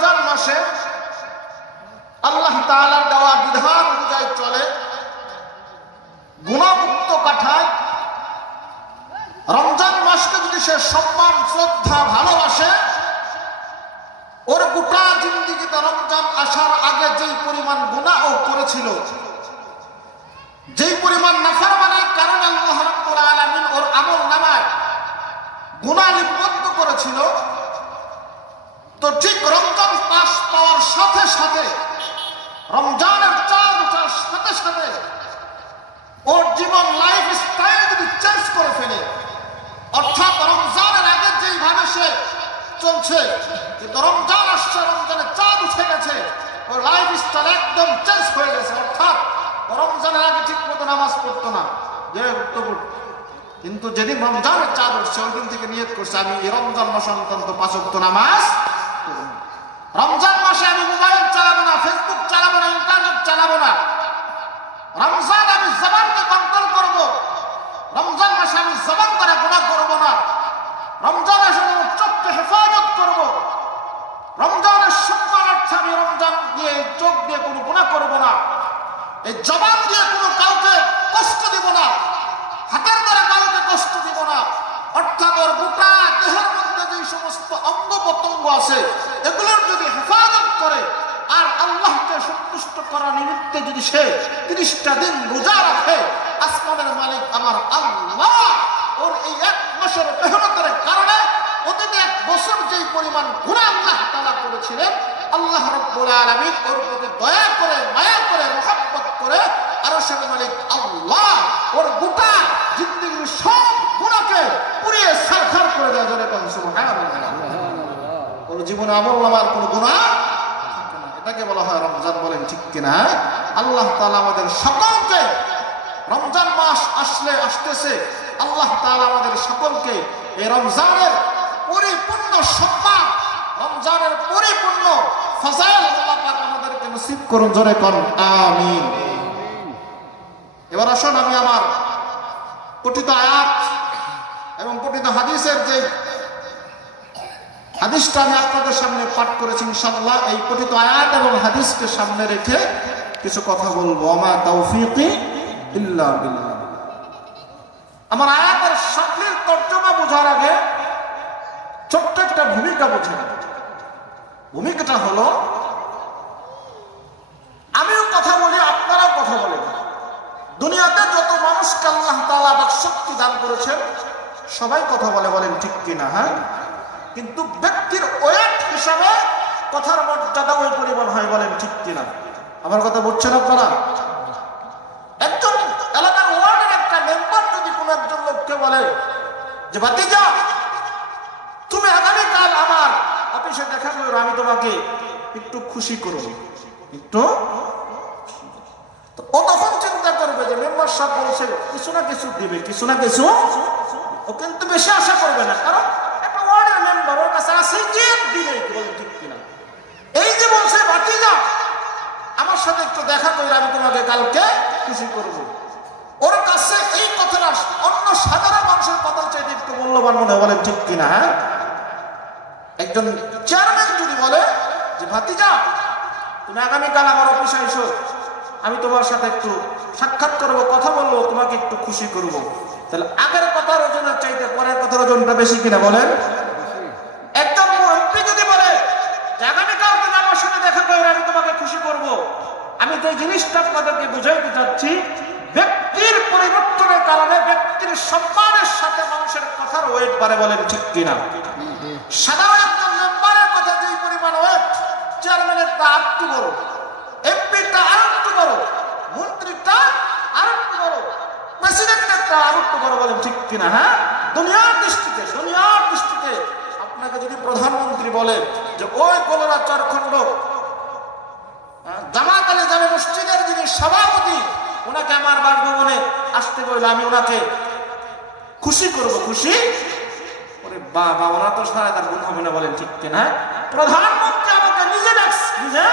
রমজান মাসে আল্লাহ তাআলার দেওয়া বিধান অনুযায়ী চলে, গুণামুক্ত কাটায়, রমজান মাসকে যদি সে সম্মান শ্রদ্ধা ভালোবাসে, ওর গোটা জিন্দেগিতে রমজান আসার আগে যেই পরিমাণ গুনাহ ও করেছিল, যেই পরিমাণ নাফরমানির কারণে আল্লাহ রাব্বুল আলামিন ওর আমল নামায় গুনাহ লিপিবদ্ধ করেছিল, তো ঠিক রমজান মাস পাওয়ার সাথে সাথে, রমজানের চাঁদ ওঠার সাথে সাথে ওর জীবন লাইফ স্টাইল যদি চেঞ্জ করে ফেলে, অর্থাৎ রমজানের আগে যেইভাবে সে চলছে, কিন্তু রমজান আসছে, রমজানের চাঁদ উঠে গেছে, ওর লাইফ স্টাইল একদম চেঞ্জ হয়ে গেছে। অর্থাৎ রমজানের আগে ঠিক মতো নামাজ পড়তো না, কিন্তু যেদিন রমজানের চাঁদ উঠছে ওই দিন থেকে নিয়ত করছে আমি এই রমজান মাসে অন্তত 5 ওয়াক্ত নামাজ পড়ব। রমজান মাসে আমি মোবাইল চালাবো না, ফেসবুক চালাবো না, ইন্টারনেট চালাবো না। রমজান আমি জবানকে কন্ট্রোল করব। রমজান মাসে আমি জবান করে গুনাহ করব না। রমজান মাসে আমি চোখকে হেফাজত করব। রমজানের সম্মানার্থে আমি রমজান দিয়ে চোখ দিয়ে কোনো গুনাহ করব না, এই জবান দিয়ে কোনো কাউকে কষ্ট দিব না, হাতের দ্বারা কাউকে কষ্ট দিব না। অর্থাৎ ওর গোটা দেহের মধ্যে যে সমস্ত অঙ্গ প্রত্যঙ্গ আছে এগুলোর যদি হেফাজত করে আর আল্লাহকে সন্তুষ্ট করার নিমিত্তে যদি সে 30টা দিন রোজা রাখে, আসমানের মালিক আমার আল্লাহ ওর এই 1 মাসের মেহনতের কারণে অতীতে 1 বছর যেই পরিমাণ গুনাহ আল্লাহ তাআলা করেছিলেন, আল্লাহ রাব্বুল আলামিন ওর প্রতি দয়া করে, মায়া করে, মুহাব্বত করে আরশের মালিক আল্লাহ ওর গোটা জিন্দেগির সব গুনাহকে পুড়িয়ে ছারখার করে দেয়। জোরে বলেন সুবহানাল্লাহ। ওর জীবনে আমলনামার কোনো গুনাহ থাকে না। এটাকে বলা হয় রমজান। বলেন ঠিক কিনা? আল্লাহ তাআলা আমাদের সকলকে রমজান মাস আসতেছে, আল্লাহ তাআলা আমাদের সকলকে এই রমজানের পরিপূর্ণ সম্মান, রমজানের পরিপূর্ণ ফজাইল আল্লাহ পাক আমাদেরকে নসিব করুন। জোরে করুন আমিন। এবার আসুন আমি আমার পঠিত আয়াত এবং পঠিত হাদিসের যে হাদিসটা আমি আপনাদের সামনে পাঠ করেছি, ইনশাআল্লাহ এই পঠিত আয়াত এবং হাদিসকে সামনে রেখে কিছু কথা বলবো। আমা তাওফীকি ইল্লা বিল্লাহ। আমার আয়াতের শাব্দিক তর্জমা বোঝার আগে ছোট্ট একটা ভূমিকা বোঝা। ভূমিকাটা হলো, আমিও কথা বলি, আপনারাও কথা বলেন। দুনিয়াতে যত মানুষকে আল্লাহ তাআলা বাকশক্তি দান করেছেন সবাই কথা বলে। বলেন ঠিক কিনা? হ্যাঁ, কিন্তু ব্যক্তির ওয়েট হিসাবে কথার মর্যাদা ওই পরিমাণ হয়। বলেন ঠিক কিনা? আমার কথা বুঝছেন আপনারা? একজন এলাকার ওয়ার্ডের একটা মেম্বার যদি কোনো একজন লোককে বলে যে ভাতিজা তুমি আগামীকাল আমার অফিসে দেখা করো, আমি তোমাকে একটু খুশি করব, একটু, ও তখন চিন্তা করবে যে মেম্বার সাহেব বলছে কিছু না কিছু দিবে, কিছু না কিছু, ও কিন্তু বেশি আশা করবে না, কারণ একটা ওয়ার্ডের মেম্বার ওর কাছে আছে যে দিবে। বলেন ঠিক কিনা? এই যে বলছে ভাতিজা আমার সাথে একটু দেখা করে, আমি তোমাকে কালকে খুশি করব, ওর কাছে এই কথাটা অন্য সাধারণ মানুষের কথার চাইতে একটু মূল্যবান মনে হয়। বলেন ঠিক কিনা? হ্যাঁ, একজন চেয়ারম্যান যদি বলে যে ভাতিজা তুমি আগামীকাল আমার অফিসে এসো, আমি তোমার সাথে একটু সাক্ষাৎ করবো, কথা বলবো, তোমাকে একটু খুশি করব, তাহলে আগের কথার ওজনের চাইতে পরের কথার ওজনটা বেশি কিনা? বলেন। একজন এমপি যদি বলে যে আগামীকাল তুমি আমার সাথে দেখা করে, আমি তোমাকে খুশি করব, আমি যে জিনিসটা আপনাদেরকে বুঝাইতে চাচ্ছি, ব্যক্তির পরিবর্তনের কারণে ব্যক্তির সম্মানের সাথে মানুষের কথার ওয়েট বাড়ে। বলেন ঠিক কিনা? সাধারণ একজন মেম্বারের কথা যেই পরিমাণ ওয়েট, চেয়ারম্যানের তা আরেকটু বড়, এমপিটা আরেকটু বড়, মন্ত্রীটা আরেকটু বড়, প্রেসিডেন্টের তা আরেকটু বড়। বলেন ঠিক কিনা? হ্যাঁ, দুনিয়ার দৃষ্টিতে আপনাকে যদি প্রধানমন্ত্রী বলে যে ওই কলোরা চারখণ্ড জামাত আলী জামে মসজিদের যিনি সভাপতি, ওনাকে আমার বাসভবনে আসতে বললে আমি ওনাকে খুশি করব, খুশি ওরে বাবা, ওরা তো সারা তার গুণ হবে না। বলেন ঠিক কিনা? প্রধানমন্ত্রী আমাকে নিজে নিজে,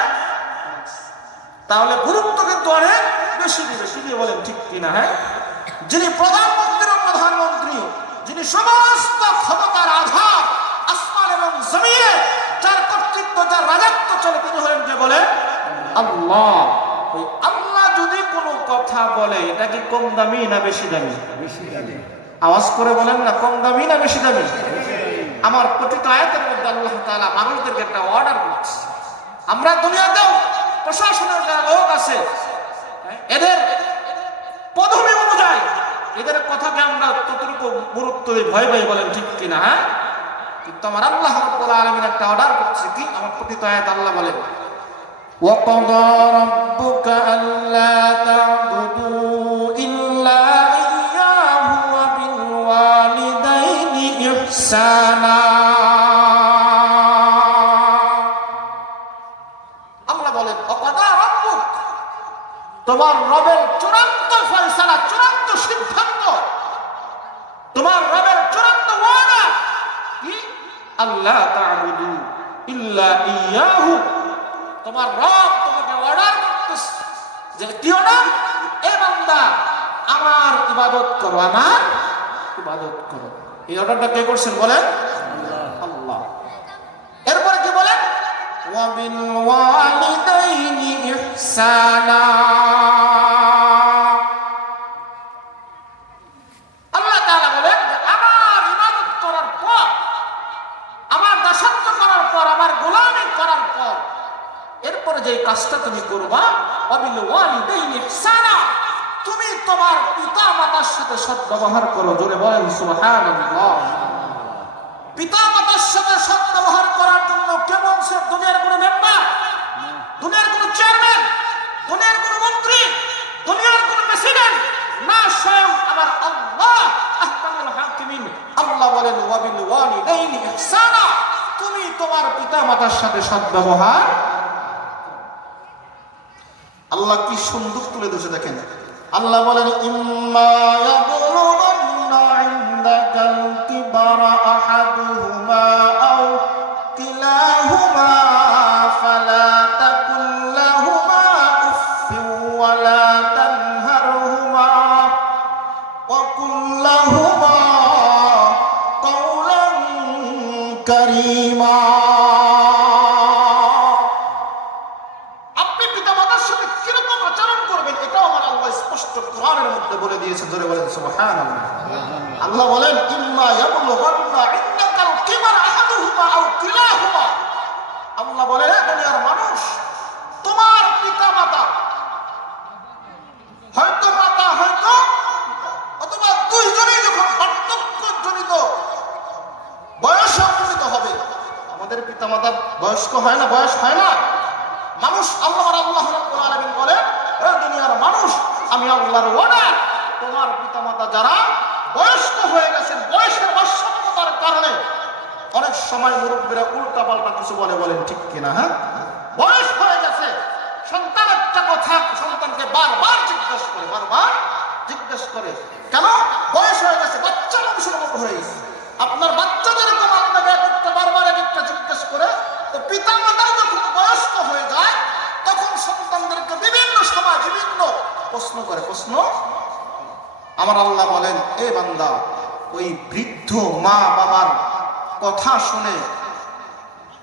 তাহলে গুরুত্ব কিন্তু অনেক বেশি দিবে। শুধু বলেন ঠিক কিনা? হ্যাঁ, যিনি প্রধানমন্ত্রী, যিনি সমস্ত ক্ষমতার আধার, আসমান এবং জমিনে যার কর্তৃত্ব, যার রাজত্ব কম দামি না বেশি দামি? আওয়াজ করে বলেন না, কম দামি না বেশি দামি? আমার প্রতিটা আয়াতের মধ্যে আল্লাহ তাআলা মানুষদেরকে একটা অর্ডার করছে। আমরা দুনিয়াতেও প্রশাসনের যারা লোক আছে, এদের পদবি অনুযায়ী এদের কথাকে আমরা ততটুকু গুরুত্ব দিই, ভয় ভয় বলেন ঠিক কিনা? হ্যাঁ, কিন্তু আমার আল্লাহ রাব্বুল আলামিন একটা অর্ডার করছে কি? আমার প্রতিটা আয়াত আল্লাহ বলেন, وَقَضَى رَبُّكَ أَلَّا تَعْبُدُوا إِلَّا إِيَّاهُ وَبِالْوَالِدَيْنِ إِحْسَانًا। আল্লাহ বলেন وَقَضَى رَبُّكَ, তোমার রবের চূড়ান্ত ফয়সালা, চূড়ান্ত সিদ্ধান্ত, তোমার রবের চূড়ান্ত ওয়াদা কি? আল্লাহ তা'বুদু ইল্লা ইয়্যাহু, তোমার রব তোমাকে অর্ডার করতেছে যে কি অর্ডার? এ বান্দা আমার ইবাদত করো, আমার ইবাদত করো। এই অর্ডারটা কে করছেন বলেন? আল্লাহ। এরপরে কি বলেন? ওয়া বিল ওয়ালিদাইনি ইহসানা। আল্লাহ তাআলা বলেন আমার ইবাদত করার পর, আমার দাসত্ব করার পর, আমার গোলামি করার পর এরপরে যে কাজটা তুমি করবা, ওয়াবিল ওয়ালিদাইনি ইহসানা, তুমি তোমার পিতা মাতার সাথে সদ্ব্যবহার করো। জোরে বলেন সুবহানাল্লাহ। পিতা মাতার সাথে সদ্ব্যবহার করার জন্য কে বলছে? দুনিয়ার কোনো মেম্বার, দুনিয়ার কোনো চেয়ারম্যান, দুনিয়ার কোনো মন্ত্রী, দুনিয়ার কোনো প্রেসিডেন্ট না, স্বয়ং আমার আল্লাহ আহকামুল হাকিমিন। আল্লাহ বলেন ওয়াবিল ওয়ালিদাইনি ইহসানা, তুমি তোমার পিতা মাতার সাথে সদ্ব্যবহার। আল্লাহ কি সুন্দর তুলে ধরেছে দেখেন। আল্লাহ বলেন ইম্মা ইয়াবলুগান্না ইনদাকাল কিবারা আহাদুহুমা আও কিলাহুমা ফালা তাকুল লাহুমা উফফিন ওয়া লা তানহারহুমা ওয়া কুল লাহুমা কাওলান কারীমা। কোরআনের মধ্যে বলে দিয়েছে, ধরে বলেন সুবহানাল্লাহ। আল্লাহ বলেন ইম্মা ইয়াবলুগান্না ইনদাকাল কিবারা আহাদুহুমা আও কিলাহুমা, আল্লাহ বলেন দুনিয়ার মানুষ, তোমার পিতা মাতা, হয়তো মাতা হয়তো অথবা দুইজনেই যখন বার্ধক্যজনিত বয়সে উপনীত হবে, আমাদের পিতা মাতা বয়স্ক হয় না, বয়স হয় না মানুষ, আল্লাহ রাব্বুল আলামিন বলেন হে দুনিয়ার মানুষ, আমি আল্লাহর ওয়াদা, তোমার পিতামাতা যারা বয়স্ক হয়ে গেছেন, বয়সের বৈষম্যতার কারণে অনেক সময় মুরব্বীরা উল্টা পাল্টা কিছু বলে, বলেন ঠিক কিনা? হ্যাঁ, বয়স হয়ে গেছে, সন্তান একটা কথা সন্তানকে বারবার জিজ্ঞেস করে, বারবার জিজ্ঞেস করে, কেন? বয়স হয়ে গেছে, বাচ্চা মানুষের মতো হয়ে গেছে। আপনার বাচ্চা যেরকম আপনাকে একটা বারবার একটা জিজ্ঞেস করে, তো পিতামাতাও যখন বয়স্ক হয়ে যায় তখন সন্তানদেরকে বিভিন্ন সময় বিভিন্ন প্রশ্ন করে। প্রশ্ন আমার আল্লাহ বলেন এ বান্দা, ওই বৃদ্ধ মা বাবার কথা শুনে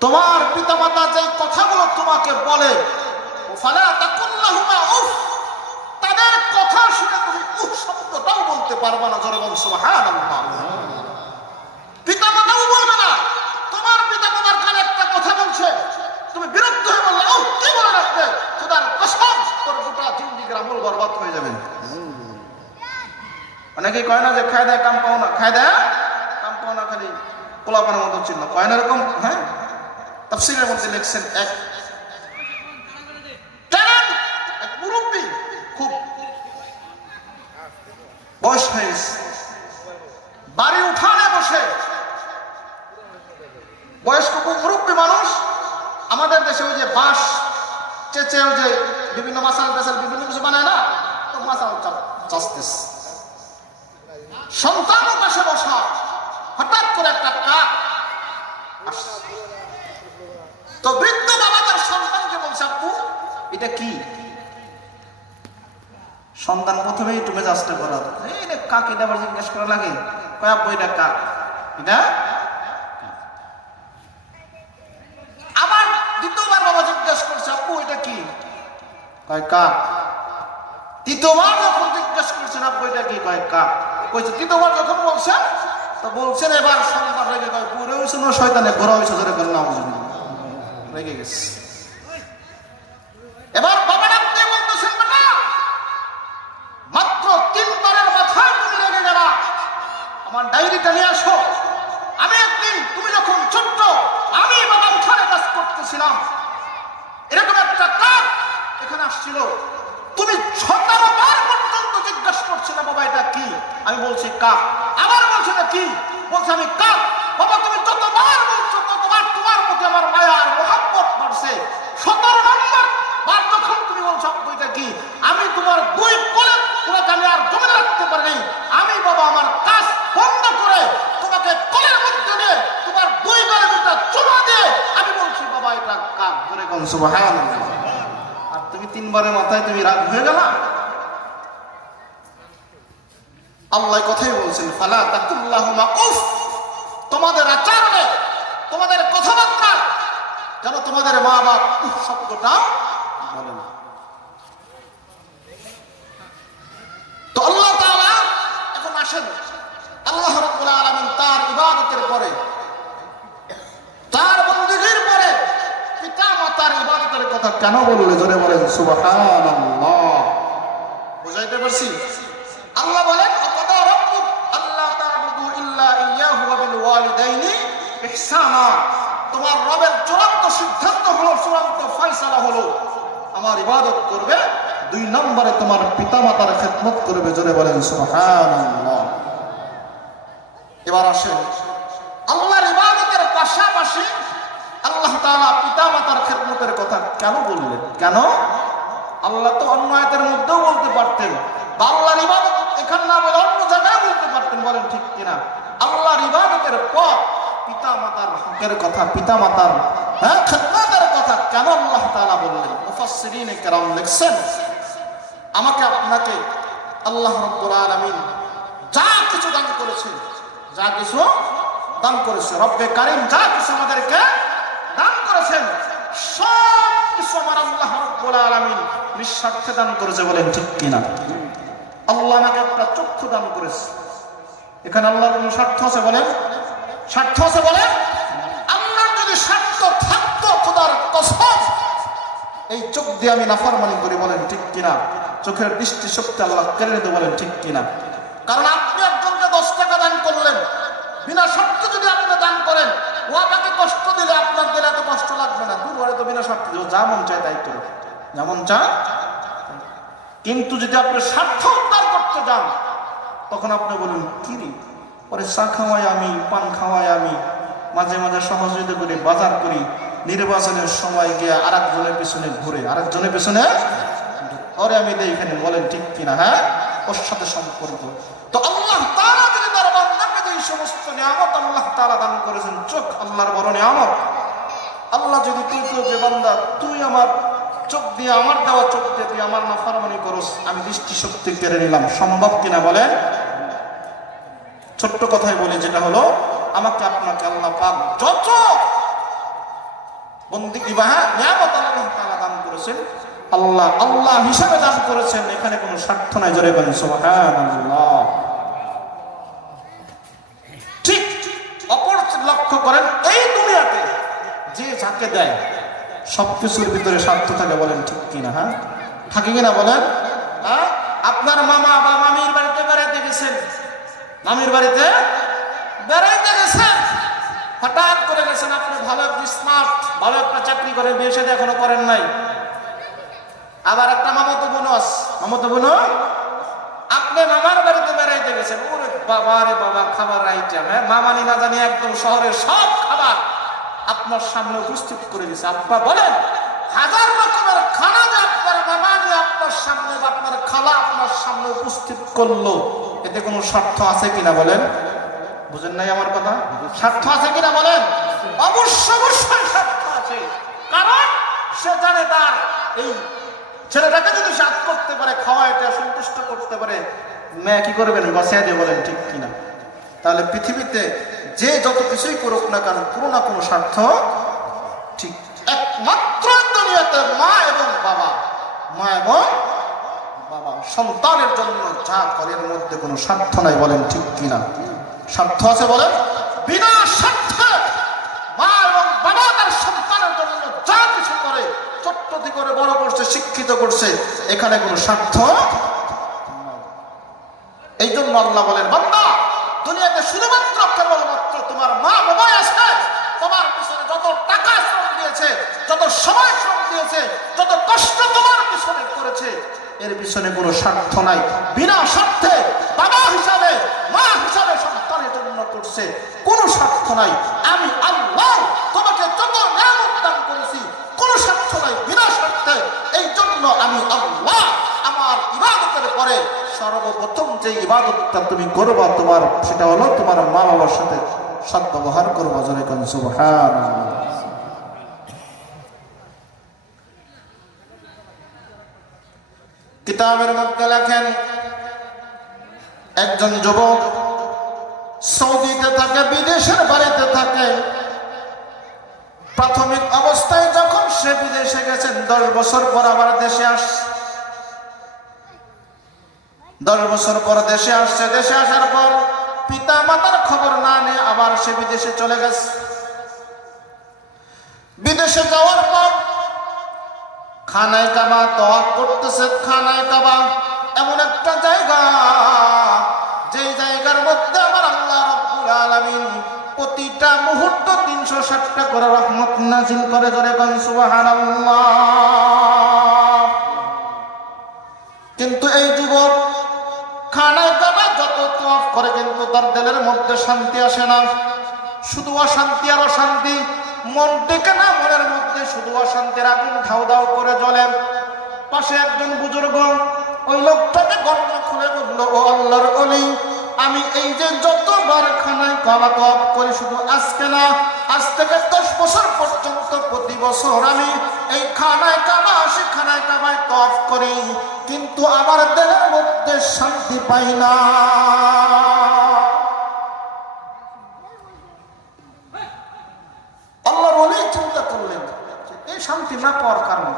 তোমার পিতামাতা যে কথাগুলো তোমাকে বলে, ফালা তাকুল লাহুমা উফ, তাদের কথা শুনে তুমি উফ শব্দটাও বলতে পারবে না। জোরে বল সুবহানাল্লাহ। পিতামাতাও বলবে না, তোমার পিতামাতার কানে একটা কথা বলছে, তুমি বিরক্ত হয়ে বললে ও কি বলে রাখবে, খোদার কসম তোর গোটা জিন্দেগির আমল বরবাদ হয়ে যাবে। অনেকে কয় না যে খায় দেয় কাম পাও না, খায় দেয় কাম পাও না, খালি পোলাপানের মতো চিহ্ন কয় না এরকম। হ্যাঁ, তাফসীরের মধ্যে লিখছেন এক মুরব্বী, খুব বয়স হয়ে গেছে, বাড়ি উঠানে বসে, বয়স্ক মুরব্বী মানুষ, আমাদের দেশে ওই যে বাঁশ চেঁচে ওই যে বিভিন্ন মাসাল টাসাল বিভিন্ন কিছু বানায় না, তো মাসাল চাষতেস, সন্তানও পাশে বসা, হঠাৎ করে একটা কাক তো বৃদ্ধ বাবা তার সন্তানকে বলছে আপু এটা কি? সন্তান প্রথমেই একটু মেজাজটা করা, এই কাক, এটা আবার জিজ্ঞেস করা লাগে, কয় আব্বু এটা কাক, এটা। আবার দ্বিতীয়বার বাবা জিজ্ঞেস করছে আপু এটা কি? কয় কাক। তৃতীয়বার যখন জিজ্ঞেস করছে বলছেন আব্বু এটা কি? কয় কাক। কইছে তৃতীয়বার যখন বলছেন তো বলছেন এবার সন্তান রেগে কয় পুরে হয়েছে না শয়তানে ঘোরা হয়েছে ধরে করলাম রেগে গেছে। এবার বাবা ডাক দিয়ে বলতেছেন বেটা মাত্র 3 বারের মাথায় তুমি রেগে গেলা, আমার ডায়েরিটা নিয়ে আসো। আমি একদিন তুমি যখন ছোট্ট আমি বাবা উঠানে কাজ করতেছিলাম, এরকম একটা কাক এখানে আসছিল, তুমি 17 বার পর্যন্ত জিজ্ঞাসা করছিলে বাবা এটা কি? আমি বলছি কাক। আবার বলছে না কি? বলছে আমি কাক। বাবা তুমি যতবার বলছো ততবার তোমার প্রতি আমার মায়া আর মোহাব্বত বাড়ছে। 17 নম্বর বার যখন তুমি বলছো আব্বু এটা কি, আমি তোমার 2 কোলে তোমাকে আমি আর জমে রাখতে পারিনি। আমি বাবা আমার কাজ বন্ধ করে তোমাকে কোলের মধ্যে নিয়ে তোমার 2 গালে দুটো চুমা দিয়ে আমি বলছি বাবা এটা কাক। ধরে কোন সুবহানাল্লাহ। আর তুমি 3 বারের মাথায় তুমি রাগ হয়ে গেলা। আল্লাহ কথাই বলছেন ফালা তাকুল্লাহুমা উফ, তোমাদের আচরণে তোমাদের কথাবার্তা যেন তোমাদের মা বাপ উফ শব্দটা বলে না। তো আল্লাহ তাআলা এখন আসেন আল্লাহ রাব্বুল আলামিন তার ইবাদতের পরে তার বন্দেগীর পরে পিতা মাতার ইবাদতের কথা কেন বললে? জোরে বলেন সুবহানাল্লাহ। বুঝাইতে পারছি? আল্লাহ বলেন আকাদা রাব্বুক আল্লা তা'বুদু ইল্লা ইয়্যাহু ওয়া বিল ওয়ালিদাইনি ইহসানা। তোমার রবের চূড়ান্ত সিদ্ধান্ত হলো, চূড়ান্ত ফয়সালা হলো আমার ইবাদত করবে, 2 নম্বরে তোমার পিতামাতার খেদমত করবে। জোরে বলেন সুবহানাল্লাহ। এবার আসেন আল্লাহর ইবাদতের পাশাপাশি আল্লাহ তাআলা পিতামাতার খেদমতের কথা কেন বললেন? কেন? আল্লাহ তো অন্য আয়াতের মধ্যেও বলতে পারতেন, বা আল্লাহর ইবাদত এখানে না বলে অন্য জায়গায় বলতে পারতেন। বলেন ঠিক কিনা? আল্লাহর ইবাদতের পর পিতামাতার হকের কথা, পিতামাতার খেদমতের কথা কেন আল্লাহ তাআলা বললেন? মুফাসসিরিনে কেরাম লিখছেন আমাকে আপনাকে আল্লাহ রাব্বুল আলামিন যা কিছু দান করেছে, যা কিছু দান করেছে, রব্বে কারীম যা কিছু আমাদেরকে দান করেছেন সব কিছু আমার আল্লাহ রাব্বুল আলামিন নিঃস্বার্থে দান করেছে। বলেন ঠিক কিনা? আল্লাহ আমাকে একটা চক্ষু দান করেছে, এখানে আল্লাহর কোনো স্বার্থ আছে? বলেন স্বার্থ আছে? বলেন আল্লাহর যদি স্বার্থ থাকতো খোদার কসম এই চোখ দিয়ে আমি নাফরমানি করি। বলেন ঠিক কিনা? চোখের দৃষ্টি শক্তি আল্লাহ কেড়ে নিতে। বলেন ঠিক কিনা? কারণ আপনি একজনকে 10 টাকা দান করলেন, বিনা শর্ত যদি আপনি দান করেন, ও আপনাকে কষ্ট দিলে আপনার দিলে এত কষ্ট লাগবে না। দূর হলে তো বিনা শর্ত দিল, যা মন চায় তাই করো, যেমন চায়। কিন্তু যদি আপনি স্বার্থ উদ্ধার করতে যান তখন আপনি বলুন কি রে, পরে চা খাওয়াই আমি, পান খাওয়াই আমি, মাঝে মাঝে সহযোগিতা করি, বাজার করি, নির্বাচনের সময় গিয়ে আরেকজনের পিছনে ঘুরে, আরেকজনের পিছনে ওরে আমি দেই এখানে। বলেন ঠিক কিনা? হ্যাঁ, ওর সাথে সম্পর্ক। তো আল্লাহ তাআলা যদি তার বান্দাকে যে সমস্ত নিয়ামত আল্লাহ তাআলা দান করেছেন, চোখ আল্লাহর বড় নিয়ামত। আল্লাহ যদি কইতো যে বান্দা তুই আমার চোখ দিয়ে, আমার দেওয়া চোখ দিয়ে তুই আমার নাফরমানি করস, আমি দৃষ্টি শক্তি কেড়ে নিলাম, সম্ভব কিনা? বলেন। ছোট্ট কথাই বলি, যেটা হলো আমাকে আপনাকে আল্লাহ পাক যত বন্দেগী বা নিয়ামত আল্লাহ তাআলা দান করেছেন, আল্লাহ আল্লাহ হিসাবে দান করেছেন, এখানে কোনো স্বার্থ নাই। জোরে বলেন সুবহানাল্লাহ। ঠিক অপর লক্ষ্য করেন এই দুনিয়াতে যে যাকে দেয় সবকিছুর ভিতরে স্বার্থ থাকে। বলেন ঠিক কিনা? হ্যাঁ, থাকে কিনা? বলেন। হ্যাঁ, আপনার মামা বা মামির বাড়িতে বেড়াইতে গেছেন, মামির বাড়িতে বেড়াইতে গেছেন, হঠাৎ করে গেছেন, আপনি ভালো একটা স্মার্ট, ভালো একটা চাকরি করেন, বিয়ে শাদী এখনো করেন নাই। আবার একটা মামাতো বোন আছে, মামাতো বোন, আপনি মামার বাড়িতে বেড়াইতে গেছেন, ওরে বাবা রে বাবা, খাবার আইটেম, হ্যাঁ মামানি না জানি একদম শহরের সব খাবার আপনার সামনে উপস্থিত করে দিয়েছে। আব্বা বলেন 1000 রকমের খানা যে আপনার মামানি আপনার সামনে বা আপনার খালা আপনার সামনে উপস্থিত করলো, এতে কোনো স্বার্থ আছে কিনা? বলেন। বুঝেন নাই আমার কথা? স্বার্থ আছে কিনা? বলেন। অবশ্যই অবশ্যই স্বার্থ আছে। কারণ সে জানে তার এই ছেলেটাকে যদি সাথ করতে পারে, খাওয়াইতে সন্তুষ্ট করতে পারে, মেয়ে কি করবেন? বসাই দিয়ে। বলেন ঠিক কিনা? তাহলে পৃথিবীতে যে যত কিছুই করুক না কেন, কোনো না কোনো স্বার্থ ঠিক। একমাত্র দুনিয়াতে মা এবং বাবা, মা এবং বাবা সন্তানের জন্য যা করে এর মধ্যে কোনো স্বার্থ নাই, বলেন ঠিক কিনা? স্বার্থ আছে বলেন? বিনা স্বার্থে মা এবং বাবা তার সন্তানের জন্য যা কিছু করে, ছোট্ট থেকে করে বড় করছে, শিক্ষিত করছে, এখানে কোনো স্বার্থ। এই জন্য আল্লাহ বলেন, বান্দা দুনিয়াতে শুধুমাত্র কেবলমাত্র তোমার মা বাবাই আছে। তোমার পিছনে যত টাকা শ্রম দিয়েছে, যত সময় শ্রম দিয়েছে, যত কষ্ট তোমার পিছনে করেছে, এর পিছনে কোনো স্বার্থ নাই। বিনা স্বার্থে বাবা হিসাবে মা হিসাবে সন্তানের জন্য করছে, কোনো স্বার্থ নাই। আমি আল্লাহ তোমাকে যত নিয়ামত দান করেছি, কোনো স্বার্থ নাই, বিনা স্বার্থে। এই জন্য আমি আল্লাহ আমার ইবাদতের পরে সর্বপ্রথম যে ইবাদতটা তুমি করবা তোমার, সেটা হলো তোমার মা বাবার সাথে সদ্ব্যবহার করবা। জোরে কোন সুবহানাল্লাহ। কিতাবের মধ্যে লেখেন, একজন যুবক সৌদিতে থাকে, বিদেশের বাড়িতে থাকে। প্রাথমিক অবস্থায় যখন সে বিদেশে গেছেন, 10 বছর পর আবার দেশে আসছে। 10 বছর পর দেশে আসছে। দেশে আসার পর পিতা মাতার খবর না নিয়ে আবার সে বিদেশে চলে গেছে। বিদেশে যাওয়ার পর খানায় কাবা তওয়াফ করতেছে। খানায় কাবা এমন একটা জায়গা, যেই জায়গার মধ্যে আমার আল্লাহ রাব্বুল আলামিন প্রতিটা মুহূর্ত 360টা করে রহমত নাজিল করে। জোরে কোন সুবহানাল্লাহ। কিন্তু এই যুবক খানায় কাবা যত তওয়াফ করে, কিন্তু তার দিলের মধ্যে শান্তি আসে না। শুধু অশান্তি আর অশান্তি, মন টেকে না মনের মধ্যে, শুধু অশান্তির আগুন ধাউ ধাউ করে জ্বলে। পাশে একজন বুজুর্গ ওই লোকটাকে গর্ব খুলে বলল, ও আল্লাহর ওলি, আমি এই যে যতবার খানায় কাবা তওয়াফ করি, শুধু আজকে না, আজ থেকে 10 বছর পর্যন্ত প্রতি বছর আমি এই খানায় কাবা আসি, খানায় কাবায় তওয়াফ করি, কিন্তু আমার দিলের মধ্যে শান্তি পাই না। আল্লাহর ওলি চিন্তা করলেন, এই শান্তি না পাওয়ার কারণ।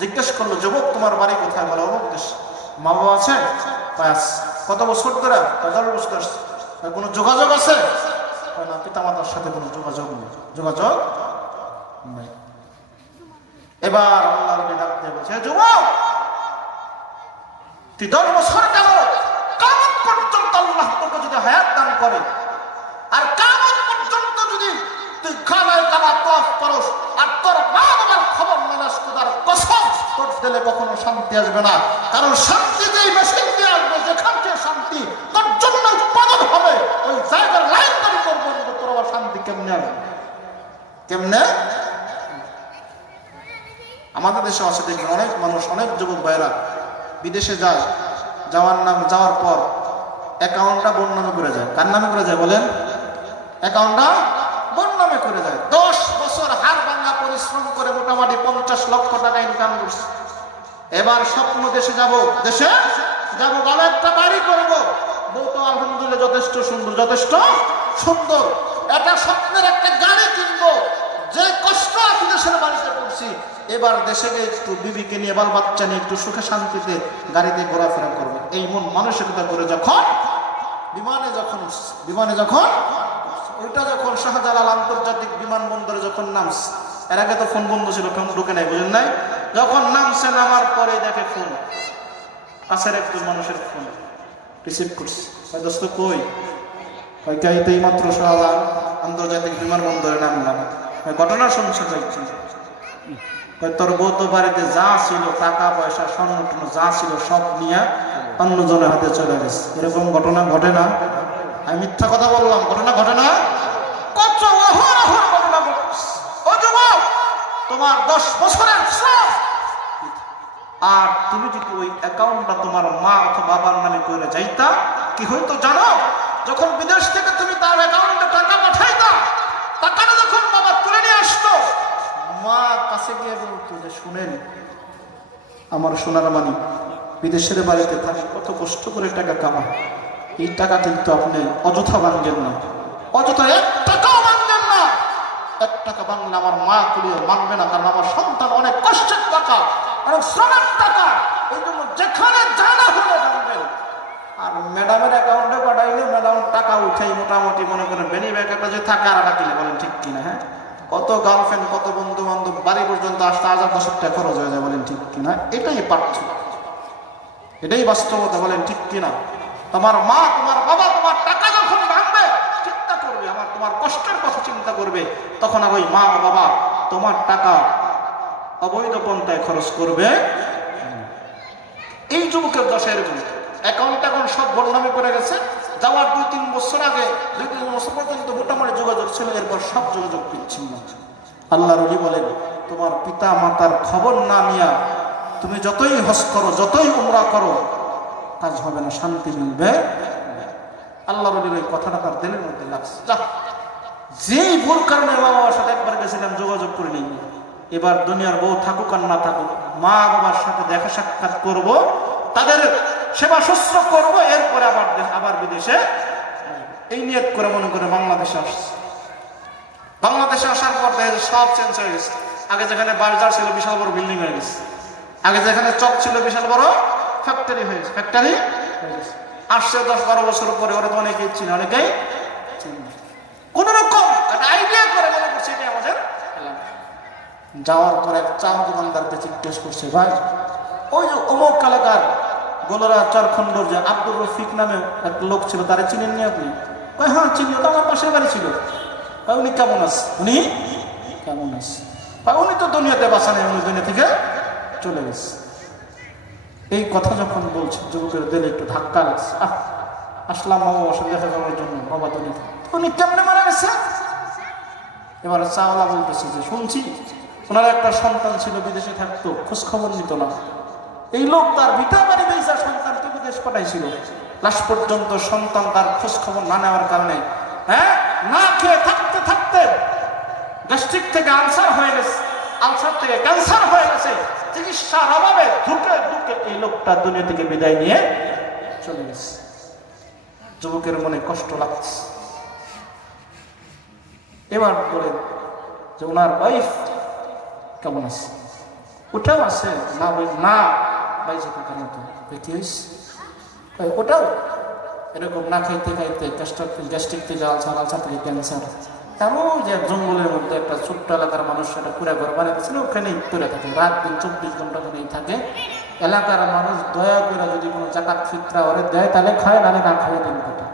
জিজ্ঞেস করলো, যুবক তোমার বাড়ি কোথায়? বলে অমুক দেশ। মা বাবা আছে? কত বছর ধরে? 10 বছর। কোনো যোগাযোগ আছে? না, পিতা মাতার সাথে কোনো যোগাযোগ নেই। যোগাযোগ নেই। এবার আল্লাহর ওলি ডাক দিয়ে বলছে, যুবক তুই 10 বছর গেল, কিয়ামত পর্যন্ত আল্লাহ তোকে যদি হায়াত দান করে, আর কিয়ামত পর্যন্ত যদি তুই খানায় কাবা তওয়াফ করস, আর তোর মা বাবার খবর নাস, খোদার কসম তোর দিলে কখনো শান্তি আসবে না। কারণ শান্তি যেই মেশিন দিয়ে আসবে, যেখান থেকে শান্তি তোর জন্য উৎপাদন হবে, ওই জায়গার লাইন দাবি করবো, তোর আবার শান্তি কেমনে আসবে? কেমনে? আমাদের দেশে আছে দেখবেন, অনেক মানুষ, অনেক যুবক ভাইরা বিদেশে যায়, যাওয়ার পর অ্যাকাউন্টটা বোন নামে করে যায়। কার নামে করে যায় বলেন? অ্যাকাউন্টটা বোন নামে করে যায়। 10 বছর হাড় ভাঙা পরিশ্রম করে মোটামুটি 50 লক্ষ টাকা ইনকাম করছে। এবার স্বপ্ন দেশে যাব, ভালো একটা বাড়ি করবো, বউ তো আলহামদুলিল্লাহ যথেষ্ট সুন্দর, যথেষ্ট সুন্দর, এটা স্বপ্নের একটা গাড়ি কিনবো, যে কষ্ট আমি দেশের বাড়িতে করছি, এবার দেশে গিয়ে একটু বিবিকে নিয়ে, বাল বাচ্চা নিয়ে একটু সুখে শান্তিতে গাড়িতে ঘোরাফেরা করবে। এই মন মানসিকতা করে যখন বিমানে যখন ওইটা যখন শাহজালাল আন্তর্জাতিক বিমানবন্দরে যখন নামছে, এর আগে তো ফোন বন্ধ ছিল, ফোন ঢুকে নাই, বুঝেন নাই? যখন নামছে, নামার পরে দেখে ফোন, কাছের একজন মানুষের ফোন রিসিভ করছে। দোস্ত কই? এই মাত্র শাহজালাল আন্তর্জাতিক বিমানবন্দরে নামলাম। ঘটনা শুনছে, তোর বউ তো বাড়িতে যা ছিল, টাকা পয়সা স্বর্ণ টর্ণ যা ছিল, সব নিয়ে অন্যজনের হাতে চলে গেছে। এরকম ঘটনা ঘটে না? আমি মিথ্যা কথা বললাম? ঘটনা ঘটে না? কত অহরহ ঘটনা ঘটছে। ও যুবক, তোমার 10 বছরের শ্রম, আর তুমি যদি ওই অ্যাকাউন্টটা তোমার মা অথবা বাবার নামে করে যাইতা, কি হইতো জানো? যখন বিদেশ থেকে তুমি তার অ্যাকাউন্টে টাকা পাঠাইতা, টাকাটা যখন বাবা তুলে নিয়ে আসতো, মা কাছে গিয়ে বলতো যে, শুনেন আমার সোনার মানি, বিদেশের বাড়িতে থাকে, কত কষ্ট করে টাকা কামা, এই টাকা কিন্তু আপনি অযথা ভাঙবেন না, অযথা 1 টাকাও ভাঙবেন না। 1 টাকা ভাঙলে আমার মা কুলিয়ে মানবে না, কারণ আমার সন্তান অনেক কষ্টের টাকা, অনেক শ্রমের টাকা, এই জন্য যেখানে জানা হলে জানবেন। আর ম্যাডামের অ্যাকাউন্টে পাঠাইলে ম্যাডাম টাকা উঠাই মোটামুটি মনে করেন বেনি ব্যাগ একটা যে থাকে আর একটা কিনে, বলেন ঠিক কিনা? হ্যাঁ, কত গার্লফ্রেন্ড কত বন্ধু বান্ধব বাড়ি পর্যন্ত আসতে 1000-10 টাকা খরচ হয়ে যায়, বলেন ঠিক কিনা? এটাই পার্থক্য, এটাই বাস্তবতা, বলেন ঠিক কিনা? তোমার মা তোমার বাবা তোমার টাকা যখন ভাঙবে চিন্তা করবে, আমার তোমার কষ্টের কথা চিন্তা করবে, তখন আর ওই মা বাবা তোমার টাকা অবৈধ পন্থায় খরচ করবে। এই যুবকের দশা এরকম, অ্যাকাউন্ট এখন সব বদনামে করে গেছে। যাওয়ার 2-3 বছর আগে 2-3 বছর পর্যন্ত মোটামুটি যোগাযোগ ছিল, এরপর সব যোগাযোগ বিচ্ছিন্ন। আল্লাহর ওলি বলেন, তোমার পিতা মাতার খবর না নিয়া তুমি যতই হজ করো যতই উমরা করো কাজ হবে না, শান্তি মিলবে। আল্লাহর ওলির ওই কথাটা তার দিলের মধ্যে লাগছে। যেই ভুল কারণে মা বাবার সাথে একবার গেছিলাম যোগাযোগ করে নিই, এবার দুনিয়ার বউ থাকুক আর না থাকুক মা বাবার সাথে দেখা সাক্ষাৎ করব, তাদের সেবা শুশ্রূষা করব, এরপরে আবার বিদেশে এই নিয়ত করে মনে করে বাংলাদেশে আসছে। বাংলাদেশে আসার পর সব চেঞ্জ হয়ে গেছে। আগে যেখানে বাজার ছিল বিশাল বড় বিল্ডিং হয়ে গেছে, আগে যেখানে চক ছিল বিশাল বড় ফ্যাক্টরি হয়ে গেছে, ফ্যাক্টরি হয়ে গেছে। আসছে 10-12 বছর পরে, ওরা তো অনেকেই চিনে, অনেকেই কোন রকম আইডিয়া করে মনে করছে এটা আমাদের এলাকা। যাওয়ার পরে এক চা দোকানদারকে জিজ্ঞেস করছে, ভাই ওই যে অমুক এলাকার গোলরা চারখণ্ডর যে আব্দুর রফিক নামে এক লোক ছিল, তারা চিনেননি আপনি? হ্যাঁ চিনি, ওটা আমার পাশের বাড়ি ছিল। উনি কেমন আছে? উনি কেমন আছে? উনি তো দুনিয়াতে বাঁচা নেই, উনি দুনিয়া থেকে চলে গেছে। এই কথা যখন বলছে যুবকের দিলে একটু ধাক্কা লাগছে। আসলাম বাবা বসে দেখা করার জন্য, বাবা দুনিয়া উনি কেমনে মারা গেছে? এবার চাওয়ালা বলতেছে যে শুনছি ওনার একটা সন্তান ছিল বিদেশে থাকতো, খোঁজ খবর নিত না। এই লোক তার ভিটা বাড়ি বেঁচে সন্তানকে বিদেশ পাঠাইছিল, লাশ পর্যন্ত সন্তান তার খোঁজ খবর না নেওয়ার কারণে না খেয়ে থাকতে থাকতে গ্যাস্ট্রিক থেকে আলসার হয়ে গেছে, আলসার থেকে ক্যান্সার হয়ে গেছে। চিকিৎসার অভাবে ধুকে ধুকে এই লোকটা দুনিয়া থেকে বিদায় নিয়ে চলে গেছে। যুবকের মনে কষ্ট লাগছে। এবার বলেন যে ওনার ওয়াইফ কেমন আছে? ওটাও আছে না? না বাইজে থাকার মতো কি হয়েছে? ওটাও এরকম না খাইতে খাইতে গ্যাস্ট্রিক থেকে আলসার, আলসার থেকে ক্যান্সার। এমন যে জঙ্গলের মধ্যে একটা ছোট্ট এলাকার মানুষ সেটা পুরা ঘর বানিয়েছিল, ওখানেই পড়ে থাকে, রাত দিন 24 ঘন্টা ওখানেই থাকে। এলাকার মানুষ দয়া করে যদি কোনো জাকাত ফিতরা ওরে দেয় তাহলে খায়, নালে না খায় দিন কথা।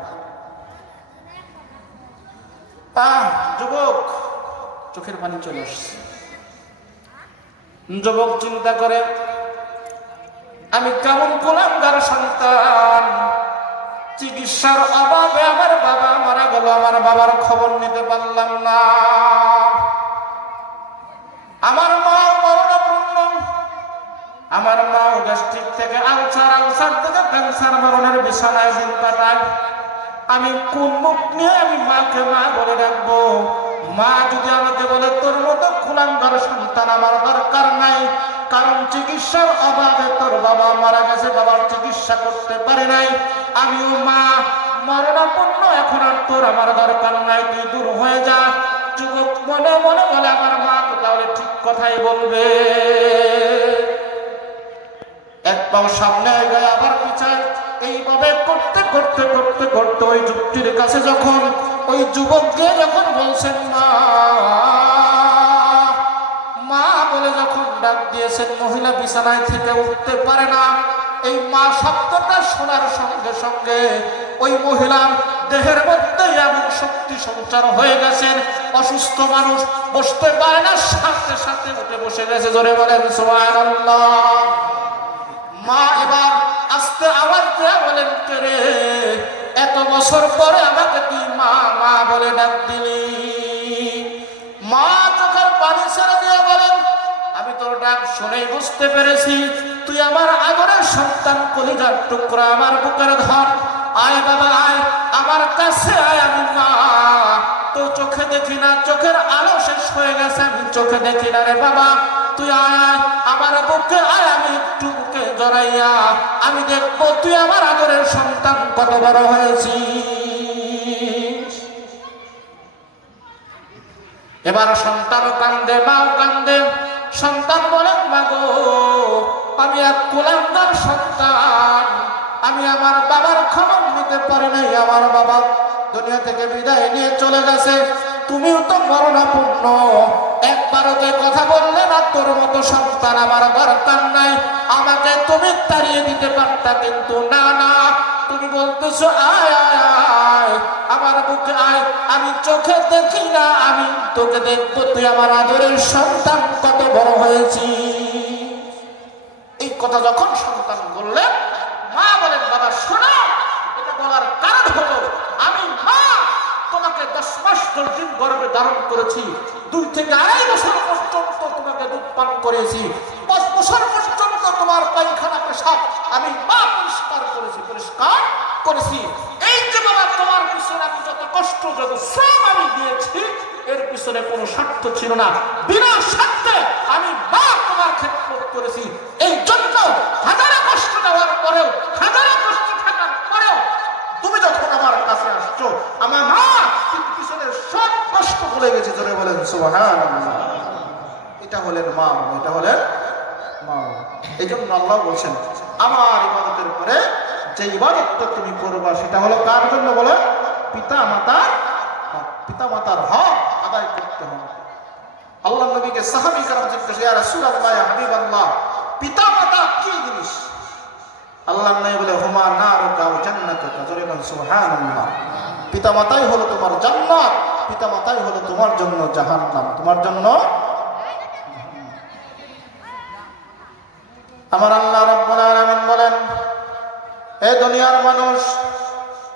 যুবক চোখের পানি চলে আসছে। যুবক চিন্তা করে, আমি কেমন কুলাঙ্গার সন্তান, চিকিৎসার অভাবে আমার বাবা মারা গেল, আমার বাবার খবর নিতে পারলাম না। আমার মা মরণাপন্ন, আমার মাও গ্যাস্ট্রিক থেকে আলসার, আলসার থেকে ক্যান্সার মরণের বিছানায় দিন কাটায়। আমি কোন মুখ নিয়ে আমি মাকে মা বলে ডাকবো? মা যদি আমাকে বলে তোর মতো কুলাঙ্গার সন্তান আমার দরকার নাই, কারণ চিকিৎসার অভাবে তোর বাবা মারা গেছে, বাবার চিকিৎসা করতে পারে নাই, আমিও মা মরণাপন্ন, এখন আর তোর আমার দরকার নাই, তুই দূর হয়ে যা। যুবক মনে মনে বলে, আমার মা তো তাহলে ঠিক কথাই বলবে। এক পাও সামনে গেলে আবার পিছায়, এইভাবে করতে করতে করতে করতে ওই যুক্তির কাছে যখন ওই যুবককে যখন বলছেন মা মা বলে যখন ডাক দিয়েছেন, মহিলা বিছানায় থেকে উঠতে পারে না। এই মা শব্দটা শোনার সঙ্গে সঙ্গে ওই মহিলার দেহের মধ্যে এমন শক্তি সঞ্চার হয়ে গেছেন, অসুস্থ মানুষ বসতে পারে না, সাথে সাথে উঠে বসে গেছে। জোরে বলেন সুবহানাল্লাহ। মা এবার আস্তে আওয়াজ দিয়ে বলেন, কে রে, এত বছর পরে আমাকে তুই মা মা বলে ডাক দিলি? মা চোখের পানি ছেড়ে দিয়ে বলেন, আমি তোর ডাক শুনেই বুঝতে পেরেছি তুই আমার আদরের সন্তান, কলিজার টুকরা, আমার বুকের ধন। আয় বাবা আয়, আমার কাছে আয়, আমি মা তো চোখে দেখি না, চোখের আলো শেষ হয়ে গেছে, আমি চোখে দেখি না রে বাবা, তুই আয় আমার বুকে আয়, আমি একটু বুকে জড়াইয়া আমি দেখবো তুই আমার আদরের সন্তান কত বড় হয়েছিস। এবার সন্তানও কান্দে, মাও কান্দে। সন্তান বলেন, মা গো আমি এক কুলাঙ্গার সন্তান, আমি আমার বাবার খবর নিতে পারি নাই, আমার বাবা দুনিয়া থেকে বিদায় নিয়ে চলে গেছে। তুমিও তো মরণাপন্ন, একবারও যে কথা বললে না তোর মতো সন্তান আমার দরকার নাই, আমাকে তুমি তাড়িয়ে দিতে পারতা, কিন্তু না না, তুমি বলতেছো আয় আয় আয় আমার বুকে আয়, আমি চোখে দেখি না, আমি তোকে দেখবো, তুই আমার আদরের সন্তান, কত বড় হয়েছি। এই কথা যখন সন্তান বললেন, মা বলেন বাবা শোনো, এটা বলার কারণ হলো আমি মা তোমাকে 10 মাস 10 দিন গর্ভে ধারণ করেছি, 2 থেকে 2.5 বছর পর্যন্ত তোমাকে দুধ পান করেছি, 5 বছর পর্যন্ত তোমার পায়খানা পেশাব আমি মা পরিষ্কার করেছি। এই যে বাবা তোমার পিছনে আমি যত কষ্ট যত শ্রম আমি দিয়েছি, এর পিছনে কোনো স্বার্থ ছিল না, বিনা স্বার্থে আমি মা তোমার খেদমত করেছি। এই জন্য হাজারো কষ্ট দেওয়ার পরেও, হাজারো কষ্ট থাকার পরেও তুমি যখন আমার কাছে আসছো, আমার মা কিন্তু পিছনে সব কষ্ট ভুলে গেছে। জোরে বলেন সুবহানাল্লাহ। এটা হলেন মা, এটা হলেন মা। এই জন্য আল্লাহ বলছেন আমার ইবাদতের পরে যে ইবাদতটা তুমি করবা সেটা হলো কার জন্য বলে? পিতা মাতার হক। পিতা মাতার হক আদায় করতে হবে। আল্লাহ নবীকে সাহাবী کرام জিজ্ঞাসা, ইয়া রাসূলুল্লাহ, ইয়া হাবিবাল্লাহ, পিতা মাতা কি জিনিস? আল্লাহ নবী বলে হুমা নারুকা ওয়া জান্নাতুকা। জোরে বলেন সুবহানাল্লাহ। পিতা মাতাই হলো তোমার জান্নাত, পিতা মাতাই হলো তোমার জন্য জাহান্নাম, তোমার জন্য। আমার আল্লাহ রাব্বুল আলামিন বলেন, হে দুনিয়ার মানুষ,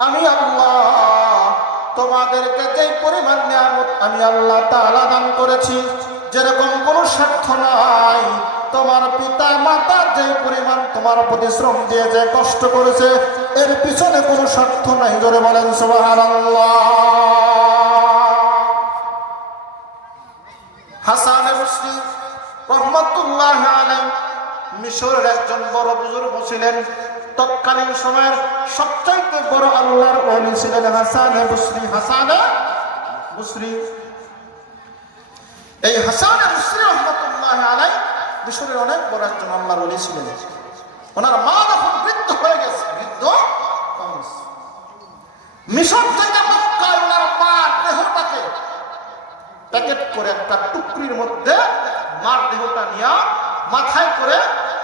আমি আল্লাহ তোমাদেরকে যে পরিমাণ নিয়ামত আমি আল্লাহ তাআলা দান করেছি, যেরকম কোনো স্বার্থ নাই। তোমার পিতা মাতা যে পরিমাণ তোমার পরিশ্রম দিয়ে যে কষ্ট করেছে, এর পিছনে কোনো স্বার্থ নাই। জোরে বলেন সুবহানাল্লাহ। হাসান বসরি রাহমাতুল্লাহি আলাইহি মিশরের একজন বড় বুজুর্গ ছিলেন। তৎকালীন সময়ের সবচাইতে বড় আল্লাহর ওলি ছিলেন হাসান বসরি। হাসান বসরি, এই হাসান বসরি রাহমাতুল্লাহি আলাইহি মিশরের অনেক বড় একজন আল্লাহর ওলি ছিলেন। ওনার মা যখন বৃদ্ধ হয়ে গেছে, মিশর থেকে মক্কায় ওনার মার দেহটাকে প্যাকেট করে একটা টুকরির মধ্যে মার দেহটা নিয়ে মাথায় করে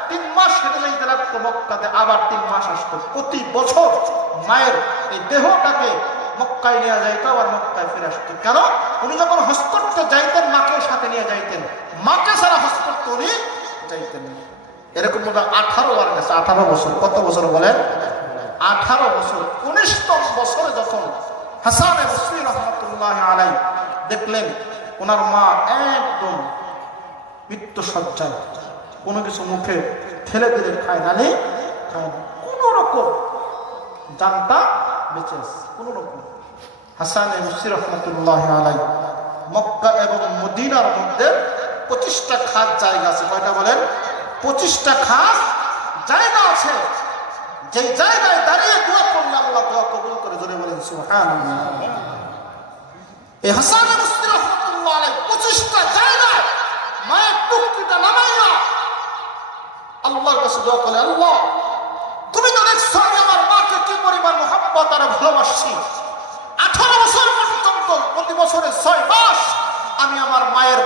3 মাস হেঁটে যেতে লাগতো মক্কাতে, আবার 3 মাস আসতো। প্রতি বছর মায়ের এই দেহটাকে মক্কায় নিয়ে যাইতো, আবার মক্কায় ফিরে আসতো। কেন? উনি যখন হজ করতে যাইতেন মাকেও সাথে নিয়ে যাইতেন, মাকে ছাড়া হজ করতে উনি যাইতেন। এরকম মতো 18 বার গেছে। 18 বছর। কত বছর বলেন? 18 বছর। 19তম বছরে যখন হাসান বসরি রাহমাতুল্লাহি আলাইহি দেখলেন ওনার মা একদম মৃত্যু সজ্জায়, কোনো কিছু মুখে ঠেলে দিলে খায় না, কোন রকম জানটা বেঁচে আছে, কোন রকম। হাসান বসরি রাহমাতুল্লাহি আলাইহি মক্কা এবং মদিনার মধ্যে 25টা খাস জায়গা আছে। কয়টা বলেন? 25টা খাস জায়গা আছে, যেই জায়গায় দাঁড়িয়ে দোয়া করলে আল্লাহ দোয়া কবুল করে। জোরে বলেন সুবহানাল্লাহ। এই হাসান বসরি রাহমাতুল্লাহি আলাইহি 25টা জায়গায় মায়ের টুকরিটা নামাইয়া আল্লাহর কাছে দোয়া করে, আল্লাহ তুমি তো দেখছো আমি আমার মাকে কি পরিমাণ মুহাব্বত আর ভালোবাসি। 18 বছর পর্যন্ত প্রতি বছরে 6 মাস আমি আমার মায়ের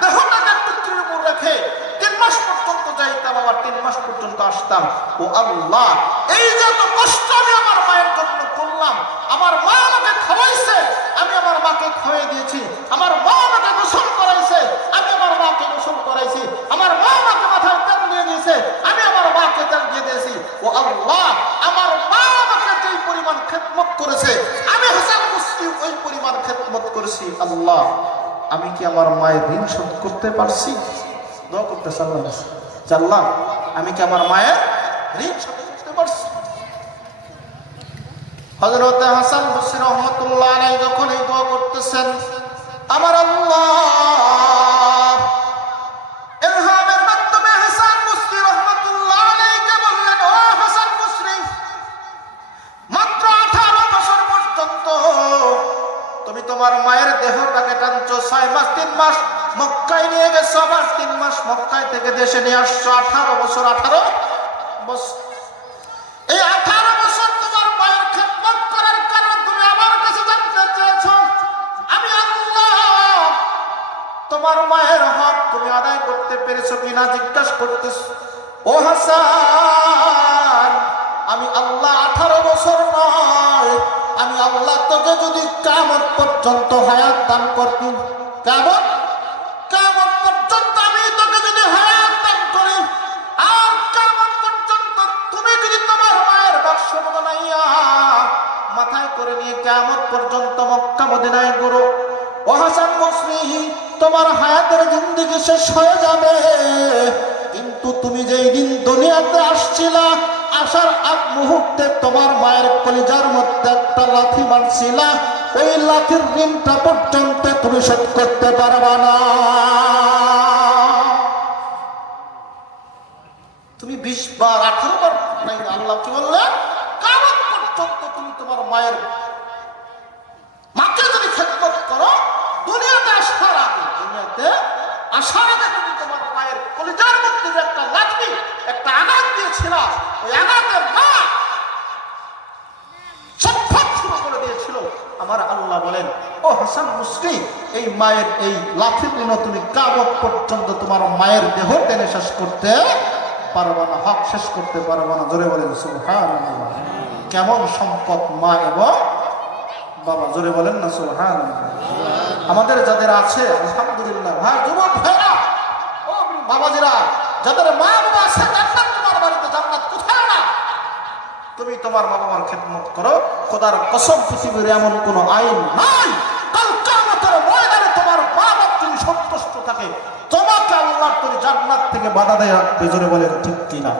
দেহটাকে টুকরির উপর রেখে 3 মাস পর্যন্ত যাইতাম, আবার 3 মাস পর্যন্ত আসতাম। ও আল্লাহ, এই জন্য কষ্ট আমি আমার মায়ের জন্য করলাম। আমার মা আমাকে খাওয়াইছে, আমি আমার মাকে খাওয়াই দিয়েছি। আমার মা আমাকে গোসল করাইছে, আমি আমার মাকে গোসল করাইছি। আমার মা আমাকে মাথায় তেল দিয়ে দিয়েছে, আমি আমার মাকে তেল দিয়ে দিয়েছি। ও আল্লাহ, আমার মা আমাকে যেই পরিমাণ খেদমত করেছে, আমি হাসান বসরি ওই পরিমাণ খেদমত করেছি। আল্লাহ, আমি কি আমার মায়ের ঋণ শোধ করতে পারছি? দোয়া করতে আল্লাহ, আমি কি আমার মায়ের ঋণ শোধ করতে পারছি? হযরত হাসান বসরি রাহমাতুল্লাহি আলাইহি যখন এই দোয়া করতেছেন, আমার আল্লাহ ইলহামের মাধ্যমে হাসান বসরি রাহমাতুল্লাহি আলাইহিকে বললেন, ও হাসান বসরি, মাত্র 18 বছর পর্যন্ত তুমি তোমার মায়ের দেহটাকে টানছো, 6 মাস 3 মাস মক্কায় নিয়ে গেছো, আবার 3 মাস মক্কায় থেকে দেশে নিয়ে আসছো। 18 বছর, 18 বছর। এই 18 বছর তোমার মায়ের খেদমত করার কারণে তুমি আমার কাছে জানতে চেয়েছো আমি আল্লাহ তোমার মায়ের হক তুমি আদায় করতে পেরেছো কিনা জিজ্ঞাসা করতেছ। ও হাসান, আমি আল্লাহ 18 বছর নয়, আমি আল্লাহ তোকে যদি কিয়ামত পর্যন্ত হায়াত দান করতি, কিয়ামত পর্যন্ত আমি তোকে যদি হায়াত দান করি, আর কিয়ামত পর্যন্ত তুমি যদি তোমার মায়ের বাক্স বানাইয়া মাথায় করে নিয়ে কিয়ামত পর্যন্ত মক্কা মদিনায় ঘুরো, ও হাসান বসরি, তোমার হায়াতের জিন্দেগি শেষ হয়ে যাবে। কিন্তু তুমি যেই দিন দুনিয়াতে আসছিলা, আসার আগ মুহূর্তে তোমার মায়ের কলিজার মধ্যে একটা লাথি মারছিলা, ওই লাথির ঋণটা পর্যন্ত তুমি শোধ করতে পারবা না। তুমি 20 বার 18 বার নাই, আল্লাহ কি বললেন? কিয়ামত পর্যন্ত তুমি তোমার মায়ের মাকে যদি খেদমত করো, দুনিয়াতে আসার আগে তুমি তোমার মায়ের কলিজার মধ্যে যে একটা লাথি, একটা আঘাত দিয়েছিলা, ওই আঘাতের মা সব শুরু করে দিয়েছিল। আমার আল্লাহ বলেন, ও হাসান বসরি, এই মায়ের এই লাথির ঋণ তুমি কিয়ামত পর্যন্ত তোমার মায়ের দেহ টেনে শেষ করতে পারবা না, হক শেষ করতে পারবা না। জোরে বলেন সুবহানাল্লাহ। কেমন সম্পদ মা এবং বাবা, জোরে বলেন না সুবহানাল্লাহ। আমাদের যাদের আছে আলহামদুলিল্লাহ, ভাই যুবক ভাইরা, ও বাবাজিরা, যাদের মা বাবা আছে, জান্নাত তোমার বাড়িতে, জান্নাত কোথায় না। তুমি তোমার মা বাবার খেদমত করো, খোদার কসম পৃথিবীর এমন কোন আইন নাই কাল কিয়ামতের ময়দানে তোমার মা বাবা যদি সন্তুষ্ট থাকে, তোমাকে আল্লাহ তুমি জান্নাত থেকে বাধা দেয় রাখবে। জোরে বলেন ঠিক কিনা?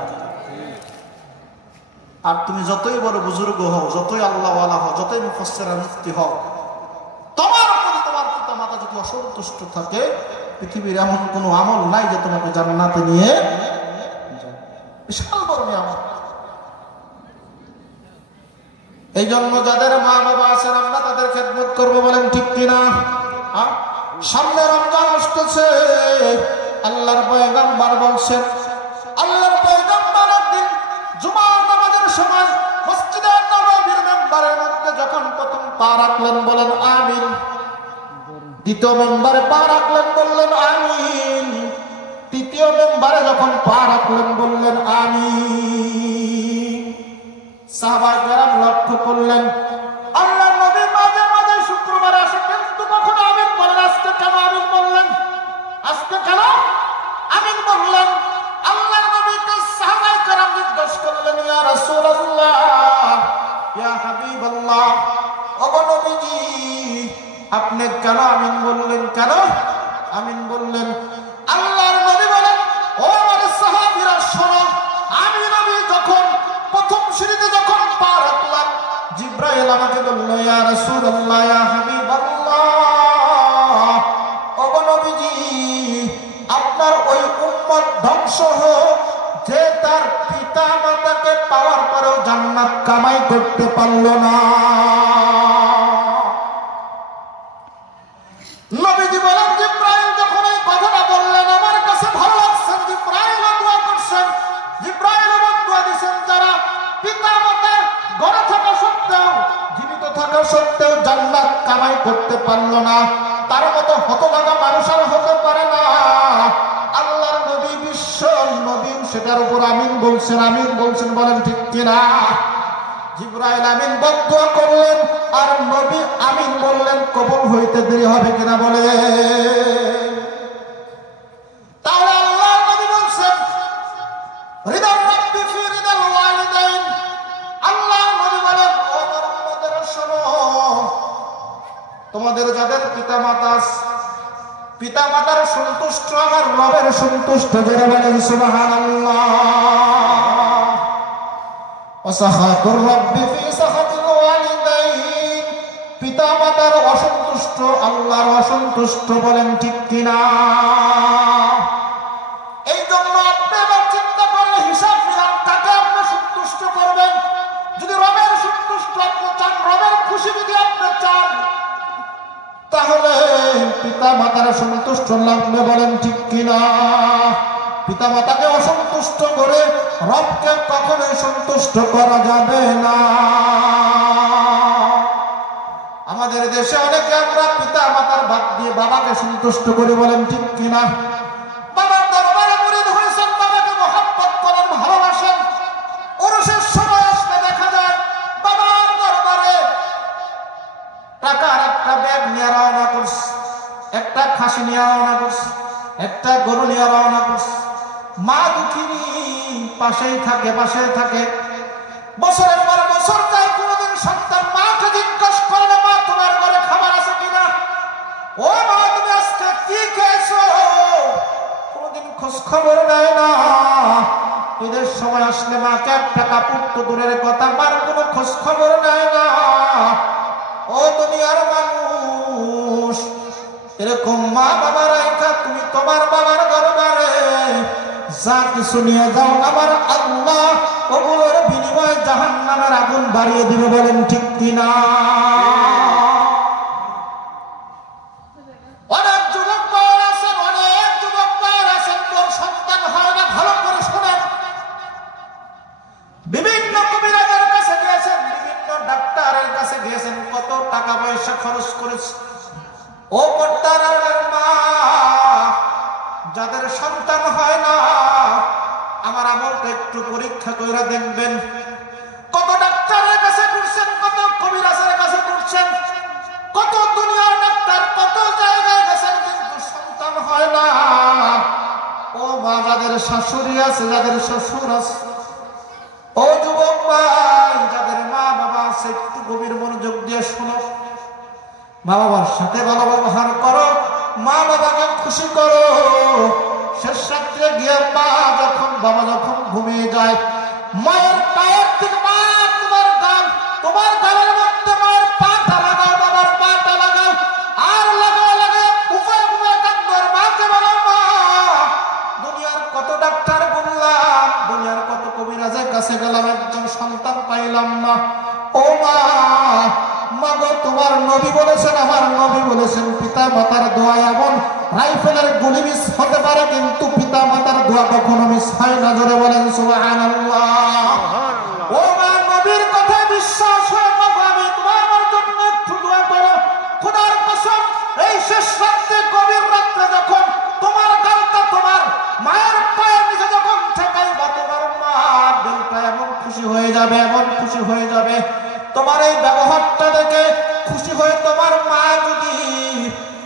আর তুমি যতই বড় বুজুর্গ হও, যতই আল্লাহওয়ালা হও, যতই মুফাসসির মুফতি হও, তোমার উপরে তোমার পিতা মাতা যদি অসন্তুষ্ট থাকে, পৃথিবীর এমন কোনো আমল নাই যে তোমাকে জান্নাতে নিয়ে যাবে। বিশাল বড় নিয়ামত। এই জন্য যাদের মা বাবা আছেন, আমরা তাদের খেদমত করবো, বলেন ঠিক কিনা? সামনে রমজান আসতেছে, আল্লাহর পয়গম্বর বলছেন, আল্লাহর পয়গম্বর একদিন জুমার নামাজের সময় মসজিদে নববীর মেম্বারের মধ্যে যখন প্রথম পা রাখলেন, বলেন আমিন। দ্বিতীয় মেম্বারে পা রাখলেন, বললেন আমিন। তৃতীয় মেম্বারে যখন পা রাখলেন, বললেন আমিন। সাহাবায়ে কেরাম লক্ষ্য করলেন, আল্লাহর নবী মাঝে মাঝে শুক্রবারে আসে, কিন্তু কখনো আমিন বলেন। আজকে কেন আমিন বললেন? আজকে কেন আমিন বললেন? আল্লাহর নবীকে সাহাবায়ে কেরাম জিজ্ঞাসা করলেন, ইয়া রাসূলুল্লাহ, ইয়া হাবিবাল্লাহ, ওগো নবীজি, আপনি কেন আমিন বললেন? কেন আমিন বললেন? আল্লাহর নবী বলেন, ও আমার সাহাবীরা শোনো, আমি নবী যখন প্রথম সিঁড়িতে যখন পা রাখলাম, জিবরাইল আমাকে বলল, ইয়া রাসূলুল্লাহ, ইয়া হাবিবাল্লাহ, ওগো নবীজি, আপনার ওই উম্মত ধ্বংস হোক যে তার পিতা মাতাকে পাওয়ার পরেও জান্নাত কামাই করতে পারল না। নবীজি বলেন, জিবরাইল যখন এই কথাটা বললেন, আমার কাছে ভালো লাগছে। জিবরাইল দোয়া করছেন, জিবরাইল দোয়া দিয়েছেন, যারা পিতা মাতার ঘরে থাকা সত্ত্বেও, জীবিত থাকা সত্ত্বেও জান্নাত কামাই করতে পারল না, তার মতো হতভাগা মানুষ আর হতে পারে না। আল্লাহর নবী বিশ্ব নবী সেটার উপর আমিন বলছেন, আমিন বলছেন, বলেন ঠিক কিনা? জিবরাইল আমিন বদদুয়া করলেন, আর নবী আমিন বললেন, কবুল হইতে দেরি হবে কিনা বলে? তাহলে আল্লাহর নবী বলছেন, রিদাল রাব্বি ফি রিদাল ওয়ালিদাইন। আল্লাহর নবী বলেন, ও আমার উম্মতেরা শোনো, তোমাদের যাদের পিতা মাতা, পিতা মাতার সন্তুষ্ট আমার রবের সন্তুষ্ট, যারা বলেন সুবহানাল্লাহ। ওয়াসাখাতুর রাব্বি ফি সাখাতিল ওয়ালিদাইন, পিতা মাতার অসন্তুষ্ট আল্লাহর অসন্তুষ্ট, বলেন ঠিক কিনা? এই জন্য আপনি এবার চিন্তা করেন, হিসাব মিলান, কাকে আপনি সন্তুষ্ট করবেন। যদি রবের সন্তুষ্ট আপনি চান, রবের খুশি যদি আপনি চান, তাহলে পিতা মাতার সন্তুষ্ট লাগবে, বলেন ঠিক কিনা? পিতা মাতাকে অসন্তুষ্ট করে রবকে কখনোই সন্তুষ্ট করা যাবে না। আমাদের দেশে অনেকে আমরা পিতা মাতার বাদ দিয়ে বাবাকে সন্তুষ্ট করি, বলেন ঠিক কিনা? বাবার দরবারে মুরিদ হয়েছেন, বাবাকে মহব্বত করেন, ভালোবাসেন। ওরসের সময় আসলে দেখা যায় বাবার দরবারে টাকার একটা ব্যাগ নিয়ে রওনা করছে, একটা খাসি নিয়ে রওনা করছে, একটা গরু নিয়ে রওনা করছে। মা দুঃখিনী পাশেই থাকে, পাশেই থাকে। বছরের পর বছর যায়, কোনোদিন সন্তান মাকে জিজ্ঞাসা করে না, মা তোমার ঘরে খাবার আছে কিনা, ও মা তুমি আজকে কি খেয়েছো, কোনোদিন খোঁজ খবর নেয় না। ঈদের সময় আসলে মাকে একটা কাপড় তো দূরের কথা, মার কোনো খোঁজ খবর নেয় না। ও দুনিয়ার মানুষ, এরকম মা বাবা রাইখা তুমি তোমার বাবার দরবারে যা কিছু নিয়ে যাও, আমার আল্লাহ ওগুলোর বিনিময়ে জাহান্নামের আগুন বাড়িয়ে দিবে, বলেন ঠিক কিনা? অনেক যুবক ভাইয়ের আছেন, অনেক যুবক ভাইয়ের আছেন, তোর সন্তান হয় না। ভালো করে শোনেন, বিভিন্ন কবিরাজের কাছে গিয়েছেন, বিভিন্ন ডাক্তারের কাছে গিয়েছেন, কত টাকা পয়সা খরচ করেছে। ও পর্দার মা, যাদের সন্তান হয় না, আমার আমলটা একটু পরীক্ষা করে দেখবেন। কত ডাক্তারের কাছে ঘুরছেন, কত কবিরাজের কাছে ঘুরছেন, কত দুনিয়ার ডাক্তার, কত জায়গায় গেছেন, কিন্তু সন্তান হয় না। ও মা, যাদের শাশুড়ি আছে, যাদের শ্বশুর আছে, ও যুবক ভাই, যাদের মা বাবা আছে, একটু গভীর মনোযোগ দিয়ে শোনো। মা বাবার সাথে ভালো ব্যবহার করো, মা বাবাকে খুশি করো। শেষ রাত্রে গিয়ে মা যখন, বাবা যখন ঘুমিয়ে যায়, মায়ের পায়ের থেকে মা তোমার গান, তোমার গানের মধ্যে মায়ের পাটা লাগাও, বাবার পাটা লাগাও, আর লাগাও লাগাও উপায় উপায় কান্দর মাকে বলো, মা দুনিয়ার কত ডাক্তার বললাম, দুনিয়ার কত কবিরাজের কাছে গেলাম, একজন সন্তান পাইলাম না। ও মা, মাগো তোমার নবী বলেছেন, আমার নবী বলেছেন, পিতা মাতার দোয়া এমন রাইফেলের গুলি মিস হতে পারে, কিন্তু পিতা মাতার দোয়া কখনো মিস হয় না। জোরে বলেন সুবহানাল্লাহ। ও মা, নবীর কথায় বিশ্বাস হয়, মাগো আমি তোমার জন্য একটু দোয়া করো। খোদার কসম, এই শেষ রাতে, গভীর রাত্রে যখন তোমার গালটা তোমার মায়ের পায়ের নিচে যখন ঠেকাইবা, তোমার মা দিলটা এমন খুশি হয়ে যাবে, এমন খুশি হয়ে যাবে। তোমার এই ব্যবহারটা দেখে খুশি হয়ে তোমার মা যদি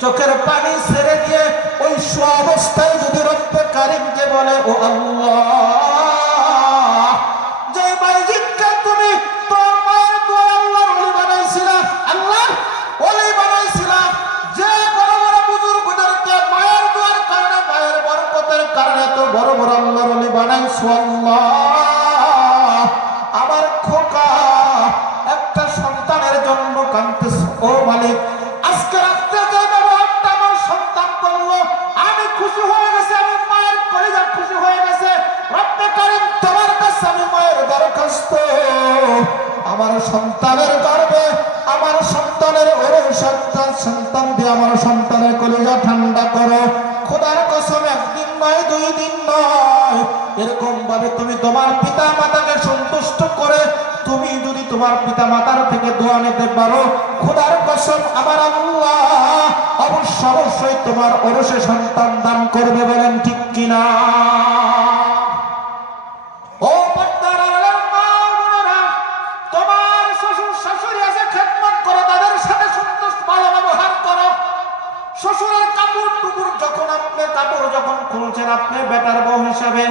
চোখের পানি ছেড়ে দিয়ে ওই অবস্থায় যদি রব্বে কারিমকে বলে, ও আল্লাহ, যে বাইজিদকে তুমি তোমার মায়ের দোয়া আল্লাহর ওলি বানাইছিলা, আল্লাহ ওলি বানাইছিলা, যে বড় বড় বুজুর্গদেরকে মায়ের দোয়ার কারণে, মায়ের বরকতের কারণে তো বড় বড় আল্লাহর ওলি বানাইছো, আল্লাহ আমার খোকা একটা সন্তানের জন্য কাঁদতেছে, ও মালিক আজকে রাত্রে যে ব্যবহারটা আমার সন্তান করলো, আমি খুশি হয়ে গেছে, আমি মায়ের কলিজা খুশি হয়ে গেছে। রব্বে কারীম তোমার কাছে আমি মায়ের দরখাস্ত, আমার সন্তানের গর্বে, আমার সন্তানের সন্তান দিয়ে আমার সন্তানের কলিজা ঠান্ডা করো। খোদার কসম, একদিন নয়, 2 দিন নয়, এরকম ভাবে তুমি তোমার পিতা মাতাকে সন্তুষ্ট করে তুমি যদি তোমার পিতা মাতার থেকে দোয়া নিতে পারো, খোদার কসম আমার আল্লাহ অবশ্যই তোমার ওরসে সন্তান দান করবে, বলেন ঠিক কিনা? ও পর্দার মা বোনেরা, তোমার শ্বশুর শাশুড়ি আছে, খেদমত করো, তাদের সাথে সন্তুষ্ট ভালো ব্যবহার করো। শ্বশুরের কাপড় টুকুর যখন আপনি কাপড় যখন খুলছেন, আপনি বেটার বউ হিসাবে,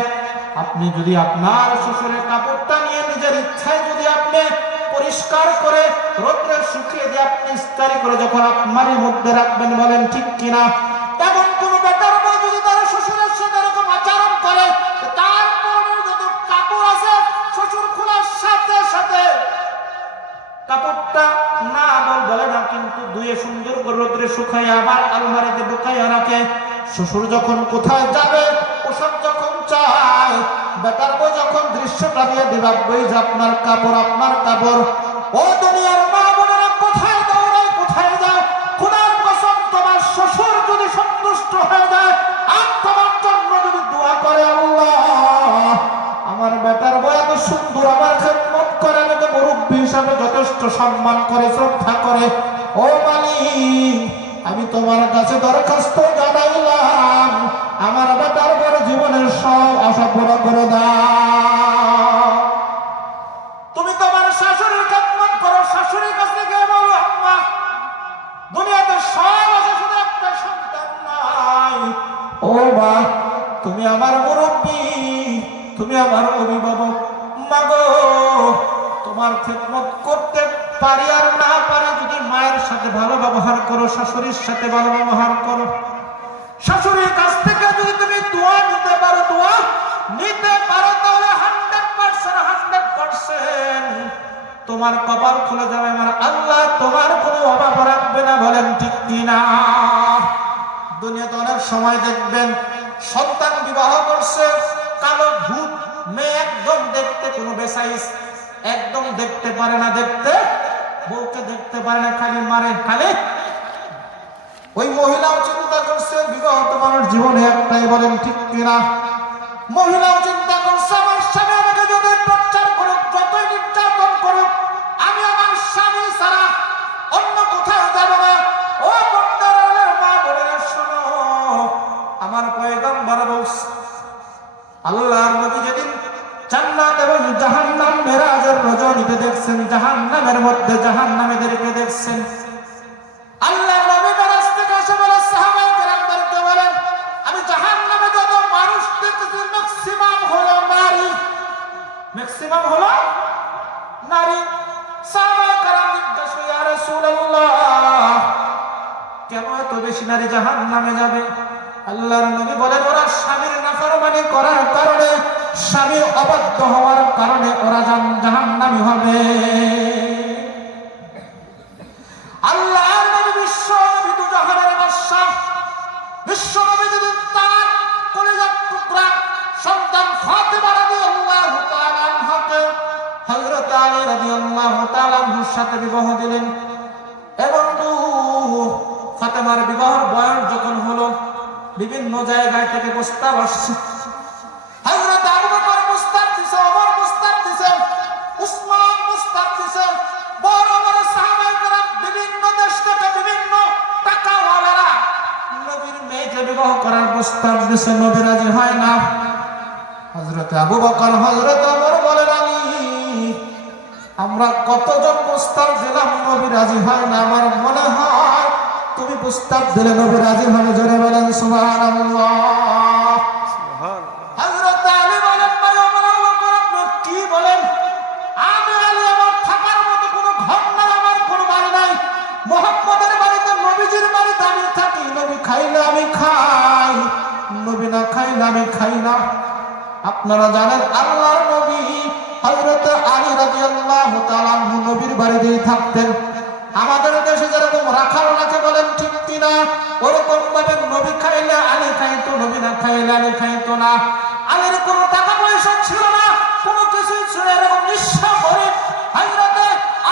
আপনি যদি আপনার শ্বশুরের কাপড়টা নিয়ে নিজের ইচ্ছায় যদি আপনি পরিষ্কার করে রোদ্রে শুকিয়ে দিয়ে আপনি ইস্তারি করে যখন আপনারই মধ্যে রাখবেন, বলেন ঠিক কিনা? এমন কোন বেটার বউ যদি তার শ্বশুরের সাথে এরকম আচরণ করে, তার পরনের যত কাপড় আছে, শ্বশুর খোলার সাথে সাথে কাপড়টা না বলে না, কিন্তু ধুয়ে সুন্দর করে রোদ্রে শুকাইয়া আবার আলমারিতে ঢুকাইয়া রাখে। শ্বশুর যখন কোথায় যাবে, পোশাক যখন চায়, বেটার বউ যখন দৃশ্যটা দিয়ে দিবা, বই যে আপনার কাপড়, আপনার কাপড়। ও দুনিয়ার মা বোনেরা, কোথায় দৌড়ায়, কোথায় যাও? খোদার কসম, তোমার শ্বশুর সম্মান করে, শ্রদ্ধা করে। ও মালিক, আমি তোমার কাছে দরখাস্ত জানাইলাম, আমার বেটার বড় জীবনের সব আশা পুরো করে দাও। তুমি তোমার শাশুড়ির খেদমত করো, শাশুড়ির কাছে গিয়ে বলো, আম্মা, দুনিয়াতে সব আছে, শুধু একটা সন্তান নাই। ও মা, তুমি আমার মুরব্বী, তুমি আমার অভিভাবক। মাগো, তোমার খেদমত করতে পারি আর না পারি, যদি মায়ের সাথে ভালো ব্যবহার করো, শাশুড়ির সাথে ভালো ব্যবহার করো, শাশুড়ির কাছ থেকে যদি তুমি দোয়া নিতে পারো, দোয়া নিতে পারো, তাহলে 100% তোমার কপাল খুলে যাবে। আমার আল্লাহ তোমার কোনো অভাব রাখবে না। বলেন ঠিক কিনা? দুনিয়াতে অনেক সময় দেখবেন সন্তান বিবাহ করছে, কালো ভূত মেয়ে, একদম দেখতে কোনো বেসাইজ, একদম দেখতে পারে না, দেখতে বউকে দেখতে পারে না, খালি মারে, খালি। ওই মহিলাও চিন্তা করছে বিবাহিত মানুষ জীবনে একটাই। বলেন ঠিক কিনা? মহিলাও চিন্তা করছে আমার স্বামী আমাকে যতই টর্চার করুক, যতই নির্যাতন করুক, আমি আমার স্বামী ছাড়া অন্য কোথাও যাব না। ও বন্ধুরা, মা বোনেরা শোনো, আমার পয়গম্বর বলছে, আল্লাহর নবী যেদিন জান্নাত এবং জাহান্নাম মেরাজের রজনীতে দেখছেন, জাহান্নামের মধ্যে জাহান্নামীদেরকে দেখছেন, আল্লাহর নবী মেরাজ থেকে এসে বলে সাহাবায়ে কেরামদেরকে বলেন, আমি জাহান্নামে যত মানুষ দেখতেছি ম্যাক্সিমাম হলো নারী, ম্যাক্সিমাম হলো নারী। সাহাবায়ে কেরাম জিজ্ঞাসা করে, ইয়া রাসূলুল্লাহ, কেন এত বেশি নারী জাহান্নামে যাবে? আল্লাহর নবী বলেন, ওরা স্বামীর নাফরমানি করার কারণে, স্বামীর অবাধ্য হওয়ার কারণে ওরা জাহান্নামী হবে। আল্লাহর নবী বিশ্বনবী দুজাহানের বাদশা, বিশ্বনবী যদি তার কলিজার টুকরা সন্তান ফাতেমা রাদিয়াল্লাহু তাআলা আনহাকে হযরত আলী রাদিয়াল্লাহু তাআলা আনহুর সাথে বিবাহ দিলেন, এবং ফাতেমার বিবাহের বয়স যখন হলো, বিভিন্ন জায়গায় থেকে প্রস্তাব আসছে। হযরত আবু বকর প্রস্তাব দিছে, ওমর প্রস্তাব দিছে, উসমান প্রস্তাব দিছে, বড় বড় সাহাবায়ে কেরাম বিভিন্ন দেশ থেকে বিভিন্ন টাকাওয়ালারা নবীর মেয়েকে বিবাহ করার প্রস্তাব দিছে, নবী রাজি হয় না। হযরত আবু বকর, হযরত ওমর বলেন, আলী, আমরা কতজন প্রস্তাব দিলাম, নবী রাজি হয় না। আমার মনে হয় তুমি প্রস্তাব দিলে নবী রাজি হবে। জোরে বলেন সুবহানাল্লাহ। হযরত আলী বলেন, ভাই ওমর, আবু বকর, আপনি কি বলেন? আমি আলী, আমার থাকার মতো কোনো ঘর নাই, আমার কোনো বাড়ি নাই। মুহাম্মদের বাড়িতে, নবীজির বাড়িতে আমি থাকি। নবী খাইলে আমি খাই, নবী না খাইলে আমি খাই না। আপনারা জানেন আল্লাহর নবী হযরত আলী রাদিয়াল্লাহু তাআলা আনহু নবীর বাড়িতেই থাকতেন। আমাদের দেশে যেরকম রাখাল রাখে, বলেন ঠিক কিনা, ওরকম ভাবে নবী খাইলে আলী খাইতো, নবী না খাইলে আলী খাইতো না। আলীর কোনো টাকা পয়সা ছিল না, কোনো কিছু ছিল, এরকম নিঃস্ব গরিব। হযরত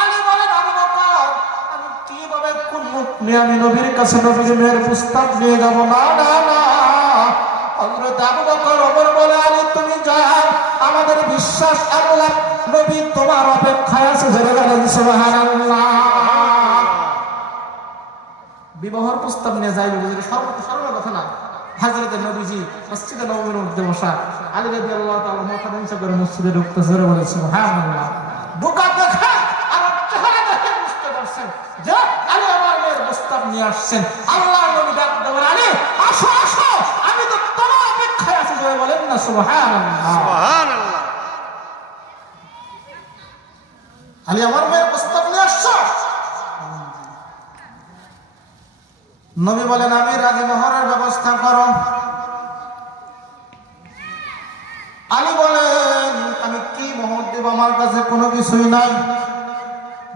আলী বলেন, আবু বকর, আমি কিভাবে কোন মুখ নিয়ে আমি নবীর কাছে নবীর মেয়ের প্রস্তাব নিয়ে যাব? না না না। হযরত আবু বকর, ওমর বলে, আলী তুমি যাও, আমাদের বিশ্বাস আল্লাহ নবী তোমার অপেক্ষায় আছে। জোরে বলেন সুবহানাল্লাহ। বিবাহের প্রস্তাব নিয়ে যাই, সর্ব কথা না। হযরত নবীজি মসজিদে নববীর মধ্যে বসা, আলী রাদিয়াল্লাহু তাআলা মাথা নিচু করে মসজিদে ঢুকতে, জোরে বলেন সুবহানাল্লাহ। ঢোকা দেখে আর চেহারা দেখে বুঝতে পারছেন যে আলী আমার মেয়ের প্রস্তাব নিয়ে আসছেন। আল্লাহর নবী ডাক দেন, আলী আসো আসো, আমি তো তোমার অপেক্ষায় আছি। জোরে বলেন না সুবহানাল্লাহ। সুবহানাল্লাহ। আলী আমার মেয়ের প্রস্তাব নিয়ে আসছো? নবী বলেন, আমি রাজি, মোহরের ব্যবস্থা করো। আলী বলেন, আমি কি মোহর দেব? আমার কাছে কোনো কিছুই নাই।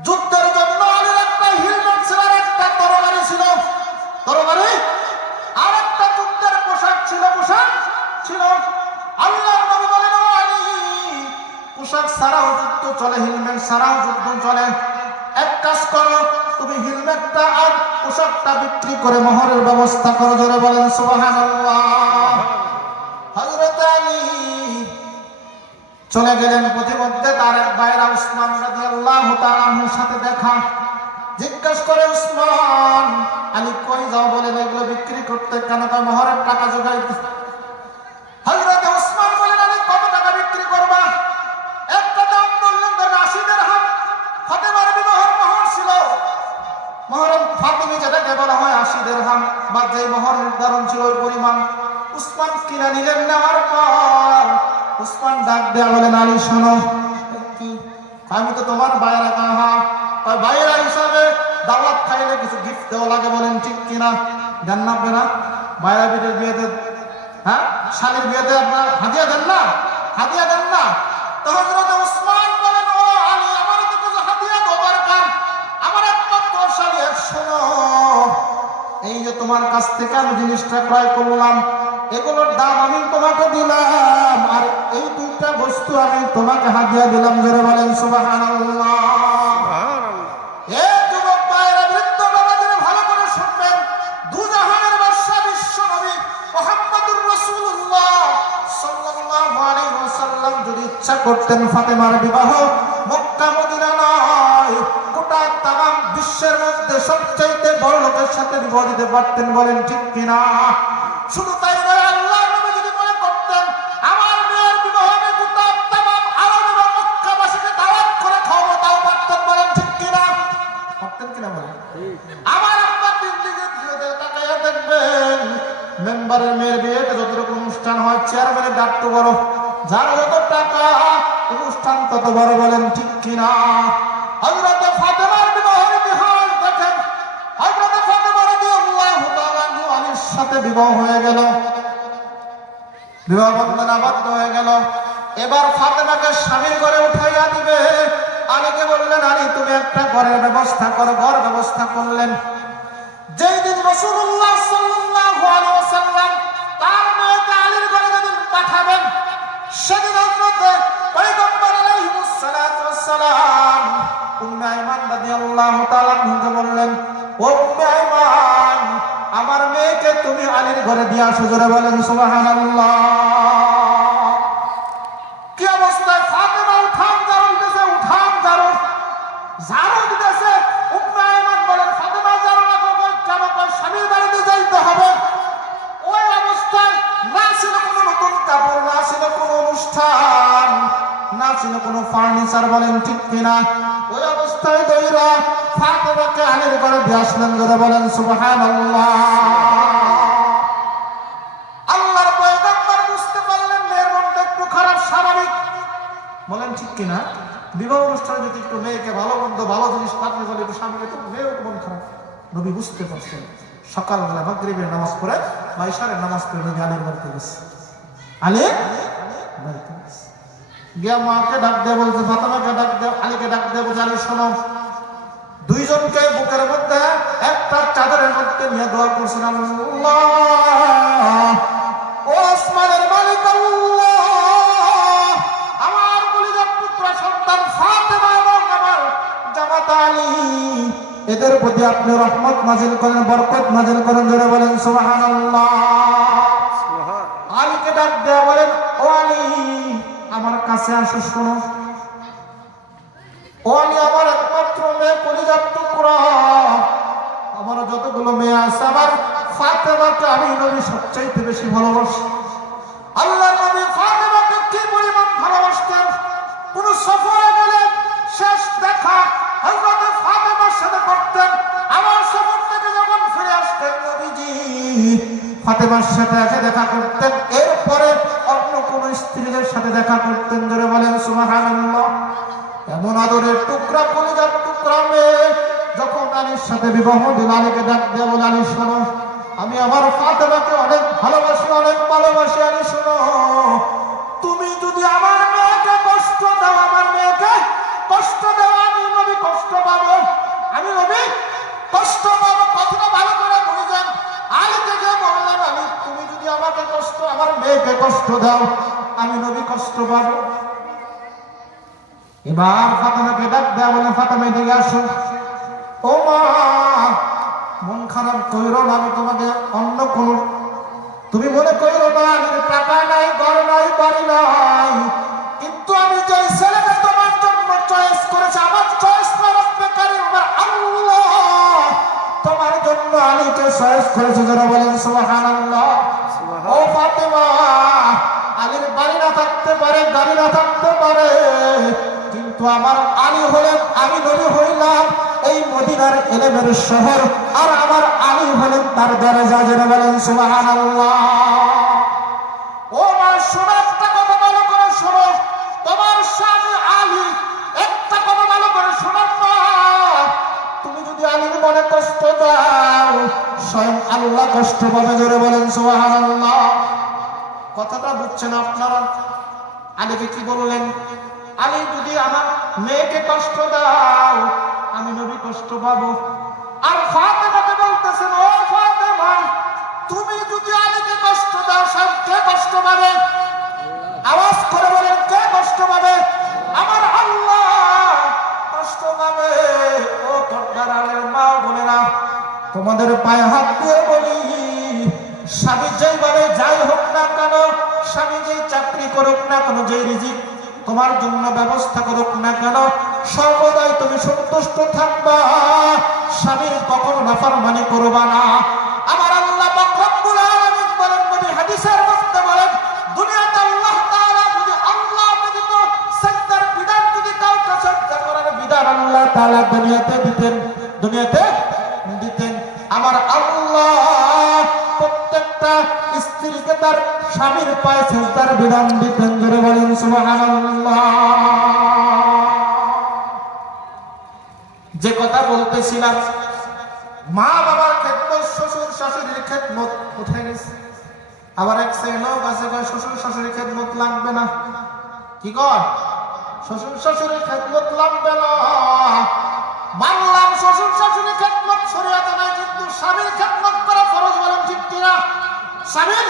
যুদ্ধের জন্য আলীর একটা হেলমেট ছিল, আর একটা তরবারি ছিল, তরবারি আর একটা যুদ্ধের পোশাক ছিল, পোশাক ছিল। আল্লাহর নবী বলেন, ও আলী, পোশাক ছাড়াও যুদ্ধ চলে, হেলমেট ছাড়াও যুদ্ধ চলে। এক কাজ করো, তুমি হেলমেটটা আর পোশাকটা বিক্রি করে মোহরের ব্যবস্থা করো। জোরে বলেন সুবহানাল্লাহ। হযরত আলী চলে গেলেন। প্রতিমধ্যে তার এক ভাইরা উসমান রাদিয়াল্লাহু তাআলা আনহুর সাথে দেখা। জিজ্ঞেস করে, উসমান, আলী কই যাও? বলেন এগুলো বিক্রি করতে। কেন? কয় মোহরের টাকা জোগাইতে। হযরত উসমান বলেন, আলী কত টাকা বিক্রি করবা? একটা দাম বললেন 80 দিরহাম। ফাতেমার বিবাহের মোহর ছিল, মোহরের ফাতিমি যেটাকে বলা হয় 80 দিরহাম, বা যে মোহর নির্ধারণ ছিল ওই পরিমাণ। উসমান কিনে নিলেন। নেওয়ার পর উসমান ডাক দেয়া বলেন, আলী শোনো। কি? আমি তো তোমার ভাইরা। কাহা? ভাইরা হিসাবে দাওয়াত খাইলে কিছু গিফট দেওয়া লাগে, বলেন ঠিক কিনা? দেন না আপনারা? ভাইরা বিয়েতে, হ্যাঁ, শালীর বিয়েতে আপনার হাদিয়া দেন না? হাদিয়া দেন না? তো হযরত উসমান বলেন, ও আলী, আমার তো কিছু হাদিয়া দেওয়ার কাম। আমার একমাত্র শালী, শোনো, এই যে তোমার কাছ থেকে আমি জিনিসটা ক্রয় করলাম, এগুলোর দাম আমি তোমাকে দিলাম, আর এই দুইটা বস্তু আমি তোমাকে হাদিয়া দিলাম। যারা বলেন সুবহানাল্লাহ। এ যুবক ভাইরা, বৃদ্ধ বাবাদের ভালো করে শুনবেন। দুজাহানের বাদশা বিশ্ব নবী মুহাম্মদুর রাসূলুল্লাহ সাল্লাল্লাহু আলাইহি ওয়াসাল্লাম যদি ইচ্ছা করতেন ফাতেমার বিবাহ মক্কা মদিনা নয়, গোটা তামাম বিশ্বের মধ্যে সবচাইতে বড় লোকের সাথে বিবাহ দিতে পারতেন। বলেন ঠিক কিনা? শুধু তাই নয়, আল্লাহর নবী যদি মনে করতেন আমার মেয়ের বিবাহ আমি গোটা তামাম আরব এবং মক্কাবাসীকে দাওয়াত করে খাওয়াবো, তাও পারতেন। বলেন ঠিক কিনা? পারতেন কিনা? বলেন। আমার আপনার দিকে তাকাইয়া দেখবেন, মেম্বারের মেয়ের বিয়েতে যতটুকু অনুষ্ঠান হয়, চেয়ারম্যানের ডাকতে বড়, যার যত টাকা অনুষ্ঠান তত বড়। বলেন ঠিক কিনা? হযরত ফাতেমার বিবাহের ইতিহাস দেখেন। হযরত ফাতেমা রাদিয়াল্লাহু তাআলা আলীর সাথে বিবাহ হয়ে গেল, বিবাহ বন্ধন আবদ্ধ হয়ে গেল। এবার ফাতেমাকে স্বামীর ঘরে উঠাইয়া দিবে। আলীকে বললেন, আলী তুমি একটা ঘরের ব্যবস্থা করো। ঘর ব্যবস্থা করলেন। যেই দিন রাসূলুল্লাহ সাল্লাল্লাহু আলাইহি ওয়াসাল্লাম তার মেয়েকে আলীর ঘরে যেদিন পাঠাবেন, সেদিন হযরত পয়গম্বর আলাইহিস সালাতু ওয়াস সালাম উম্মে আইমান রাদিয়াল্লাহু তাআলা আনহাকে বললেন, ও উম্মে আইমান, আমার মেয়েকে তুমি আলীর ঘরে দিয়ে আসো। জোরে বলেন সুবহানাল্লাহ। কি অবস্থায় ফাতেমা উঠান ঝাড়ু দিতেছে, উঠান ঝাড়ু দিতেছে। উম্মে আইমান বলেন, ফাতেমা ঝাড়ু না করবে কেন? স্বামীর বাড়িতে যাইতে হবে। ওই অবস্থায় না ছিল কোনো নতুন কাপড়, না ছিল কোনো অনুষ্ঠান, না ছিল কোনো ফার্নিচার। বলেন ঠিক কিনা? ওই অবস্থায় দইরা ফাতেমাকে আলীর ঘরে দিয়ে আসলেন। জোরে বলেন সুবহানাল্লাহ। আল্লাহর পয়গম্বর বুঝতে পারলেন মেয়ের মনটা একটু খারাপ, স্বাভাবিক। বলেন ঠিক কিনা? বিবাহ অনুষ্ঠানে যদি একটু মেয়েকে ভালো মন্দ ভালো জিনিস পাঠিয়ে বলে একটু স্বামীকে, তো মেয়েও মন খারাপ। নবী বুঝতে পারছেন। সকালবেলা মাগরিবের নামাজ পড়ে বা ইশারের নামাজ পড়ে নবী আলীর বাড়িতে গেছে। আলীর বাড়িতে গেছে, গিয়া মাকে ডাক দিয়ে বলছে, ফাতেমাকে ডাক দিয়ে, আলীকে ডাক দিয়ে বলছে, আলী শোনো। দুইজনকে বুকের মধ্যে একটা চাদরের মধ্যে নিয়ে দোয়া করছেন, আল্লাহ, ও আসমানের মালিক আল্লাহ, আমার কলিজার টুকরা সন্তান ফাতেমা এবং আমার জামাতা আলী, এদের প্রতি আপনি রহমত নাজিল করেন, বরকত নাজিল করেন। জোরে বলেন সুবহানাল্লাহ। আলীকে ডাক দেয়া বলেন, ও আলী, আমার কাছে আসো, শোনো। ও আলী, আমার একমাত্র মেয়ে, কলিজার টুকরা, আমার যতগুলো মেয়ে আছে, আমার ফাতেমাকে আমি নবী সবচাইতে বেশি ভালোবাসি। আল্লাহ নবী ফাতেমাকে কি পরিমাণ ভালোবাসতেন! কোন সফরে গেলে শেষ দেখা হযরত ফাতেমার সাথে করতেন। আমার সফর থেকে যখন ফিরে আসতেন, নবীজি ফাতেমার সাথে এসে দেখা করতেন। এরপরে অন্য কোন স্ত্রীদের সাথে দেখা করতেন। জোরে বলেন সুবহানাল্লাহ। এমন আদরের টুকরা, কলিজার টুকরা মেয়ে যখন আলীর সাথে বিবাহ দিল, আলীকে ডাক দিয়ে বলে, আলী শোনো, আমি আমার ফাতেমাকে অনেক ভালোবাসি, অনেক ভালোবাসি। আলী শোনো, তুমি যদি আমার মেয়েকে কষ্ট দাও, আমার মেয়েকে কষ্ট দাও, আমি নবী কষ্ট পাবো, আমি নবী কষ্ট পাবো। কথাটা ভালো করে বুঝেন। আলীকে গিয়ে বললেন, আলী, তুমি যদি আমাকে কষ্ট, আমার মেয়েকে কষ্ট দাও, আমি নবী কষ্ট পাবো। এবার ফাতেমাকে ডাক দেয়া বলে, ফাতেমা এদিকে আসো। ও মা, মন খারাপ কইরো না, আমি তোমাকে অন্য কোন, তুমি মনে কইরো না টাকা নাই, ঘর নাই, বাড়ি নাই, কিন্তু চয়েস করেছে, যারা বলেন সুবহানাল্লাহ। ও ফাতেমা, আলীর বাড়ি না থাকতে পারে, গাড়ি না থাকতে পারে, কিন্তু আমার আলী হলেন, আমি নবী হইলাম এই মদিনার ইলমের শহর, আর আমার আলী হলেন তার দরজা, যারা বলেন সুবহানাল্লাহ। ও মা, শোনো, একটা কথা ভালো করে শোনো, তোমার স্বামী আলী, একটা কথা ভালো করে শোনো মা, তুমি যদি আলীর মনে কষ্ট দাও, স্বয়ং আল্লাহ কষ্ট পাবে, জোরে বলেন সুবহানাল্লাহ। কথাটা বুঝছেন আপনারা? আলীকে কি বললেন? আলী, যদি আমার মেয়েকে কষ্ট দাও, আমি নবী কষ্ট পাবো। আর ফাতেমাকে বলতেছেন, ও ফাতেমা, তুমি যদি আলীকে কষ্ট দাও, সব কে কষ্ট পাবে? আওয়াজ করে বলেন, কে কষ্ট পাবে? আমার আল্লাহ কষ্ট পাবে। ও পর্দার আলের মা বোনেরা, তোমাদের পায়ে হাত দিয়ে বলি, স্বামী যেইভাবে যাই হোক না কেন, স্বামী যেই চাকরি করুক না কেন, যেই রিজিক তোমার জন্য ব্যবস্থা করুক না কেন, সর্বদাই তুমি সন্তুষ্ট থাকবা, স্বামীর কখনো নাফরমানি করবা না। আমার আল্লাহ পাক রব্বুল আলামিন বলেন, নবী হাদিসের মধ্যে বলেন, দুনিয়াতে আল্লাহ তাআলা যদি আল্লাহ ব্যতীত সাজদার বিধান যদি কাউকে সাজদা করার বিধান আল্লাহ তাআলা দুনিয়াতে দিতেন, দুনিয়াতে দিতেন, আমার আল্লাহ প্রত্যেকটা স্ত্রীকে তার স্বামীর পায়ে সাজদার বিধান দিতেন, জোরে বলেন সুবহানাল্লাহ। যে কথা বলতেছিলাম, মা বাবার খেদমত, শ্বশুর শাশুড়ির খেদমত উঠে গেছে। আবার এক শ্রেণীর কাছে শ্বশুর শাশুড়ির খেদমত লাগবে না। কি কয়? শ্বশুর শাশুড়ির খেদমত লাগবে না। মানলাম শ্বশুর শাশুড়ির খেদমত শরীয়তে নাই, কিন্তু স্বামীর খেদমত করা ফরজ, বলেন ঠিক কিনা? স্বামীর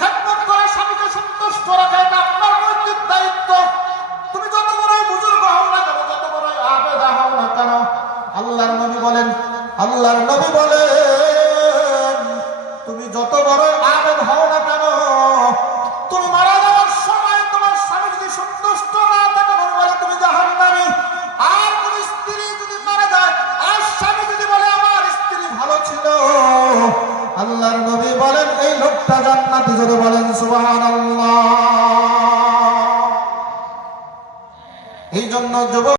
খেদমত করে স্বামীকে সন্তুষ্ট রাখা, এটা আপনার নৈতিক দায়িত্ব। তুমি যত বড়ই বুজুর্গ হও না কেন, যত বড়ই আবেদা হও না কেন, আল্লাহর নবী বলেন, আল্লাহর নবী বলেন, তুমি যত বড় আবেদ হও না কেন, তুমি মারা যাওয়ার সময় তোমার স্বামী যদি সন্তুষ্ট না থাকে, বলে তুমি জাহান্নামী। আর কোন স্ত্রী যদি মারা যায় আর স্বামী যদি বলে আমার স্ত্রী ভালো ছিল, আল্লাহর নবী বলেন এই লোকটা জান্নাতি, যদি বলেন সুবহানাল্লাহ। এই জন্য যুবক